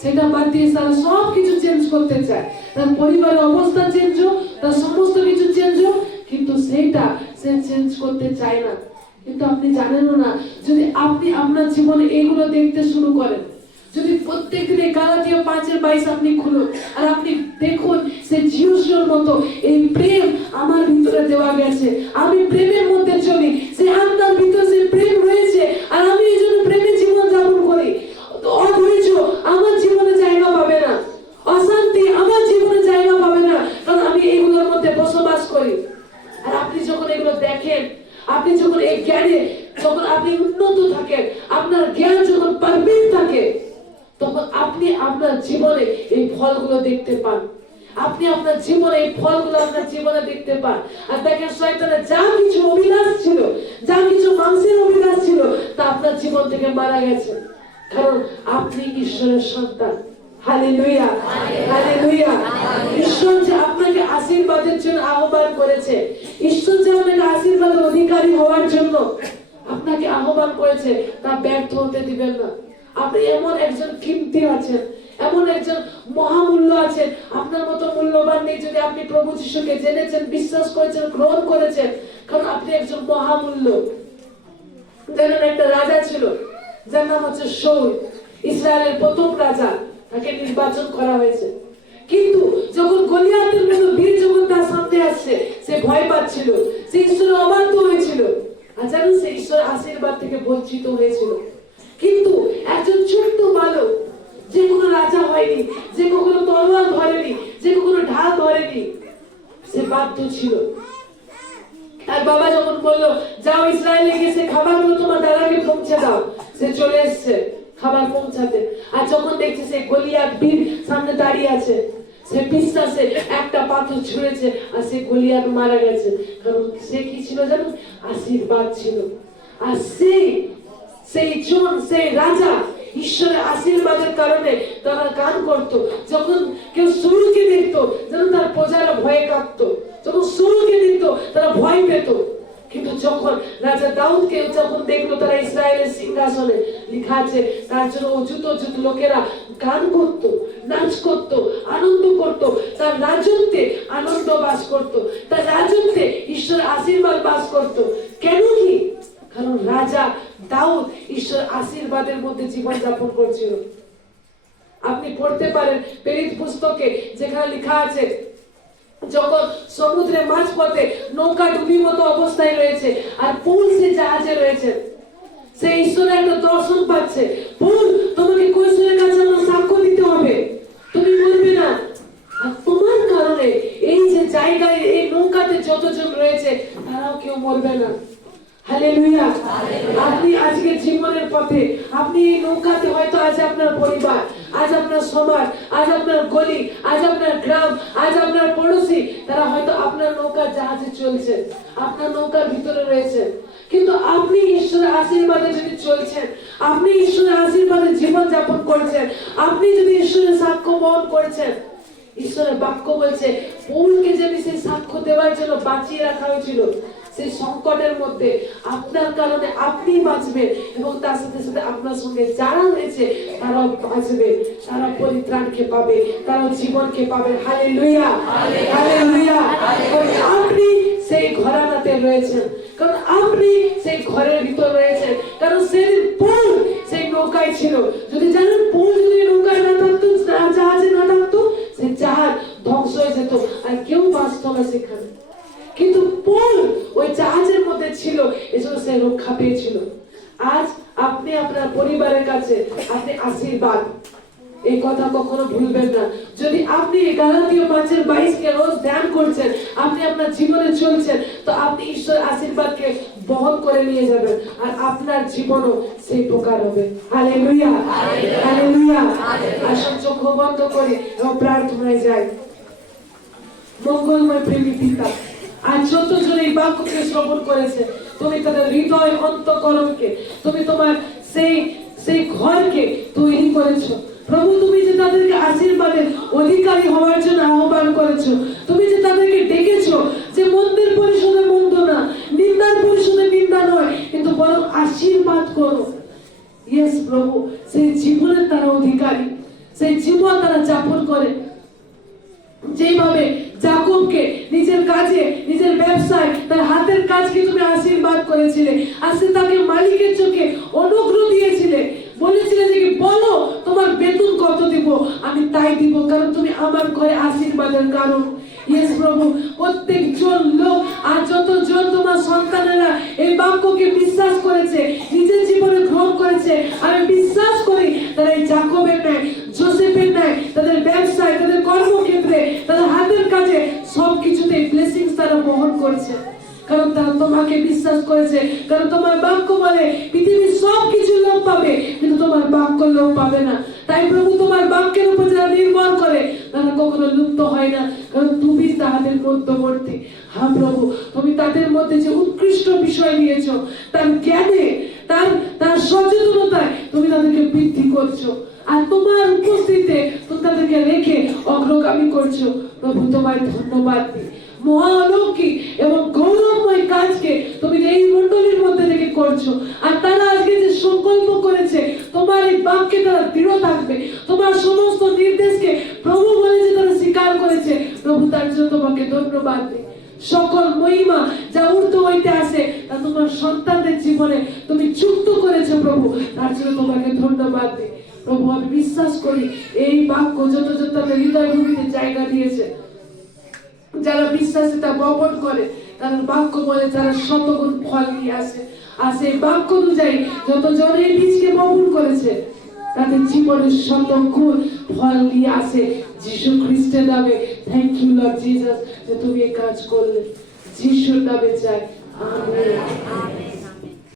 সেটা বাদ দিয়ে তারা সব কিছু চেঞ্জ করতে চায়, তার পরিবারের অবস্থা চেঞ্জ হোক, তার সমস্ত কিছু চেঞ্জ হোক, কিন্তু সেইটা সে চেঞ্জ করতে চায় না। কিন্তু আপনি জানেনও না, যদি আপনি আপনার জীবনে এগুলো দেখতে শুরু করেন, যদি প্রত্যেক দিনে গালাতিয়া 5:22 আপনি খুলুন, আর আপনি দেখুন সে যিশুর মতো এই প্রেম আমার ভিতরে দেওয়া গেছে, আমি প্রেমের মধ্যে চলি, সে আত্মার ভিতরে সে প্রেম রয়েছে, আর আমি এই জন্য প্রেমে জীবন যাপন করি। অধৈর্য আমার জীবনে জায়গা পাবে না, অশান্তি আমার জীবনে জায়গা পাবে না, কারণ আমি এগুলোর মধ্যে বসবাস করি। আর আপনি যখন এগুলো দেখেন, আপনি যখন এই জ্ঞানে যখন আপনি উন্নত থাকেন, আপনার জ্ঞান যখন পারফেক্ট থাকে, তখন আপনি আপনার জীবনে এই ফলগুলো দেখতে পান, আপনি আপনার জীবনে এই ফলগুলো আপনার জীবনে দেখতে পান। আর দেখেন শয়তানের যা কিছু অভিলাষ ছিল, যা কিছু মাংসের অভিলাষ ছিল, তা আপনার জীবন থেকে মারা গেছে, কারণ আপনি ঈশ্বরের সন্তান। Hallelujah, hallelujah. ঈশ্বর যে আশীর্বাদের জন্য আহ্বান করেছে, ঈশ্বর যে আপনাকে আশীর্বাদের অধিকারী হওয়ার জন্য আপনাকে আহ্বান করেছে, তা ব্যর্থ হতে দিবেন না। আপনি এমন একজন কিমতি আছেন, এমন একজন মহামূল্য আছেন, আপনার মতো মূল্যবান নেই যদি আপনি প্রভু যিশুকে জেনেছেন, বিশ্বাস করেছেন, গ্রহণ করেছেন, কারণ আপনি একজন মহামূল্য। জানেন, একটা রাজা ছিল যার নাম হচ্ছে শাউল, ইসরায়েলের প্রথম রাজা, তাকে নির্বাচন করা হয়েছে। কিন্তু যখন গলিয়াতের মতো বীর যখন তার সামনে আসছে, সে ভয় পাচ্ছিল, সে ঈশ্বরের অবাধ্য হয়েছিল, আর জানেন সে ঈশ্বরের আশীর্বাদ থেকে বঞ্চিত হয়েছিল। কিন্তু একজন ছোট্ট বালক, যে কোনো রাজা হয়নি, যে কখনো তলোয়ার ধরেনি, যে কখনো ঢাল ধরেনি, সে বাধ্য ছিল। আর বাবা যখন বললো যাও ইসরায়েলে গিয়ে সে খাবারগুলো তোমার দাদাকে পৌঁছে দাও, সে চলে এসছে খাবার পৌঁছাতে। আর যখন দেখছে সে গলিয়াত বীর সামনে দাঁড়িয়ে আছে, সে বিশ্বাসে একটা পাথর ছুঁড়েছে আর সে গলিয়াত মারা গেছে। কারণ সে কি ছিল জানো? আশীর্বাদ ছিল। আর সেই রাজা ঈশ্বরের আশীর্বাদের কারণে তারা গান করতো। যখন কেউ শাউলকে দেখতো যেন তার প্রজারা ভয়ে কাঁপতো, যখন শাউলকে দেখতো তারা ভয় পেত। কিন্তু যখন রাজা দাউদকে যখন দেখলো তারা ইসরায়েলের সিংহাসনে, লেখা আছে তার জন্য অযুত লোকেরা গান করত, নাচ করত, আনন্দ করত, তার রাজত্বে আনন্দ বাস করত, তার রাজত্বে ঈশ্বরের আশীর্বাদ বাস করত। কেন কি? কারণ রাজা দাউদ ঈশ্বর আশীর্বাদের মধ্যে জীবন যাপন করছিল। আপনি পড়তে পারেন প্রেরিত পুস্তকে, যেখানে লেখা আছে যখন সমুদ্রে মাঝপথে নৌকা ডুবির মতো অবস্থায় রয়েছে আর পৌল সে জাহাজে রয়েছে, সে ঈশ্বরের একটা দর্শন পাচ্ছে। পৌল, তোমাকে কৈশোরের কাছে আমার সাক্ষ্য দিতে হবে, তুমি বলবে না। আর তোমার কারণে এই যে জায়গায় এই নৌকাতে যতজন রয়েছে তারাও কেউ মরবে না। হালেলুয়া। আপনি আজকে জীবনের পথে, আপনি এই নৌকাতে হয়তো আজ আপনার পরিবার, আজ আপনার সমাজ, আজ আপনার গলি, আজ আপনার গ্রাম, আজ আপনার পড়োশি, তারা হয়তো আপনার নৌকার জাহাজে চলছে, আপনার নৌকার ভিতরে রয়েছে। কিন্তু আপনি ঈশ্বরের আশীর্বাদে যদি চলছেন, আপনি ঈশ্বরের আশীর্বাদে জীবন যাপন করছেন, আপনি যদি ঈশ্বরের সাক্ষ্য বহন করছেন, ঈশ্বরের বাক্য বলছে পৌলকে যদি সেই সাক্ষ্য দেওয়ার জন্য বাঁচিয়ে রাখা হয়েছিল, সেই সংকটের মধ্যে আপনার কারণে আপনি বাঁচবেন এবং তার সাথে সাথে আপনার সঙ্গে যারা রয়েছে তারাও বাঁচবে, তারা পরিত্রাণকে পাবে, তারা জীবনকে পাবে। Hallelujah, hallelujah. আপনি সেই ঘরানাতে রয়েছেন, কারণ আপনি সেই ঘরের ভিতর রয়েছেন, কারণ সেদিন পৌল সেই নৌকায় ছিল। যদি জানেন পৌল যদি নৌকায় না থাকতো, জাহাজে না থাকতো, সেই জাহাজ ধ্বংস হয়ে যেত আর কেউ বাঁচত না সেখানে। কিন্তু পৌল ওই জাহাজের মধ্যে ছিল, এজন্য সে রক্ষা পেয়েছিল। আজ আপনি আপনার পরিবারের কাছে আপনি আশীর্বাদ, এই কথা কখনো ভুলবেন না। যদি আপনি গালাতীয় 5:22 কে রোজ ধ্যান করছেন, আপনি আপনার জীবনে চলছেন, তো আপনি ঈশ্বরের আশীর্বাদকে বহন করে নিয়ে যাবেন আর আপনার জীবনও সেই প্রকার হবে। Hallelujah, hallelujah. আসুন চোখ বন্ধ করে এবং প্রার্থনায় যাই। মঙ্গলময় প্রেমী পিতা, আজ যতজন এই বাক্যকে শ্রবণ করেছে, তুমি তাদের হৃদয় অন্তঃকরণকে, তুমি তোমার সেই ঘরকে তৈরি করেছো প্রভু। তুমি যে তাদেরকে আশীর্বাদের অধিকারী হওয়ার জন্য আহ্বান করেছো, তুমি যে তাদেরকে ডেকেছো যে মন্দির পরিষদে মন্দ না, নিন্দার পরিষদে নিন্দা নয়, কিন্তু বরং আশীর্বাদ করো। ইয়েস প্রভু, সেই জীবনের তারা অধিকারী, সেই জীবন তারা যাপন করে। যেভাবে যাকবকে নিজের কাজে, নিজের ব্যবসায়, তার হাতের কাজকে তুমি আশীর্বাদ করেছিলে, আর সে তাকে মালিকের চোখে অনুগ্রহ দিয়েছিলে, বলেছিলে যে বলো তোমার বেতন কত দিব, আমি তাই দিব, কারণ তুমি আমার ঘরে আশীর্বাদের কারণ। ইয়েস প্রভু, প্রত্যেকজন লোক আর যতজন তোমার সন্তানেরা এই বাক্যকে বিশ্বাস করেছে, নিজের জীবনে গ্রহণ করেছে, আমি বিশ্বাস করি তারা এই যাকবের ন্যায়, যোসেফের ন্যায়, তাদের ব্যবসায়, তাদের কর্মক্ষেত্রে, তাদের হাতের কাজে সবকিছুতে ব্লেসিংস তারা বহন করছে, কারণ তারা তোমাকে বিশ্বাস করেছে। কারণ তোমার বাক্য বলে পৃথিবীর সবকিছু লোক পাবে কিন্তু তোমার বাক্য লোক পাবে না। তাই প্রভু, তোমার বাক্যের উপর যারা নির্ভর করে তারা কখনো লুপ্ত হয় না, কারণ তুমি তাদের মধ্যবর্তী। হ্যাঁ প্রভু, তুমি তাদের মধ্যে যে উৎকৃষ্ট বিষয় দিয়েছো, তার জ্ঞানে, তার সচেতনতায় তুমি তাদেরকে বৃদ্ধি করছো। আর তোমার উপস্থিতিতে তুমি তাদেরকে রেখে অগ্রগামী করছো। প্রভু তোমায় ধন্যবাদ দিই। মহালৌকিক এবং গৌরবময় কাজকে তুমি এই মণ্ডলীর মধ্যে থেকে করছো। আর তারা আজকে যে সংকল্প করেছে তোমার এই বাক্যে তারা দৃঢ় থাকবে, তোমার সমস্ত নির্দেশকে প্রভু বলে যে তারা স্বীকার করেছে, প্রভু তার জন্য তোমাকে ধন্যবাদ দিই। সকল মহিমা যা ঊর্ধ্ব হইতে আসে তা তোমার সন্তানদের জীবনে তুমি যুক্ত করেছো প্রভু, তার জন্য তোমাকে ধন্যবাদ দিই। প্রভু আমি বিশ্বাস করি এই বাক্য যত যত তাদের হৃদয় ভূমিতে জায়গা দিয়েছে, যারা বিশ্বাসে তা বপন করে, তাদের বাক্য বলে তারা শতগুণ ফল নিয়ে আসে। আর সেই বাক্য অনুযায়ী যতজন এই বীজকে বপন করেছে তাদের জীবনের শতগুণ ফল নিয়ে আসে। যিশু খ্রিস্টের নামে থ্যাংক ইউ লর্ড জিসাস যে তুমি এই কাজ করলে। যিশুর নামে চাই, আমেন।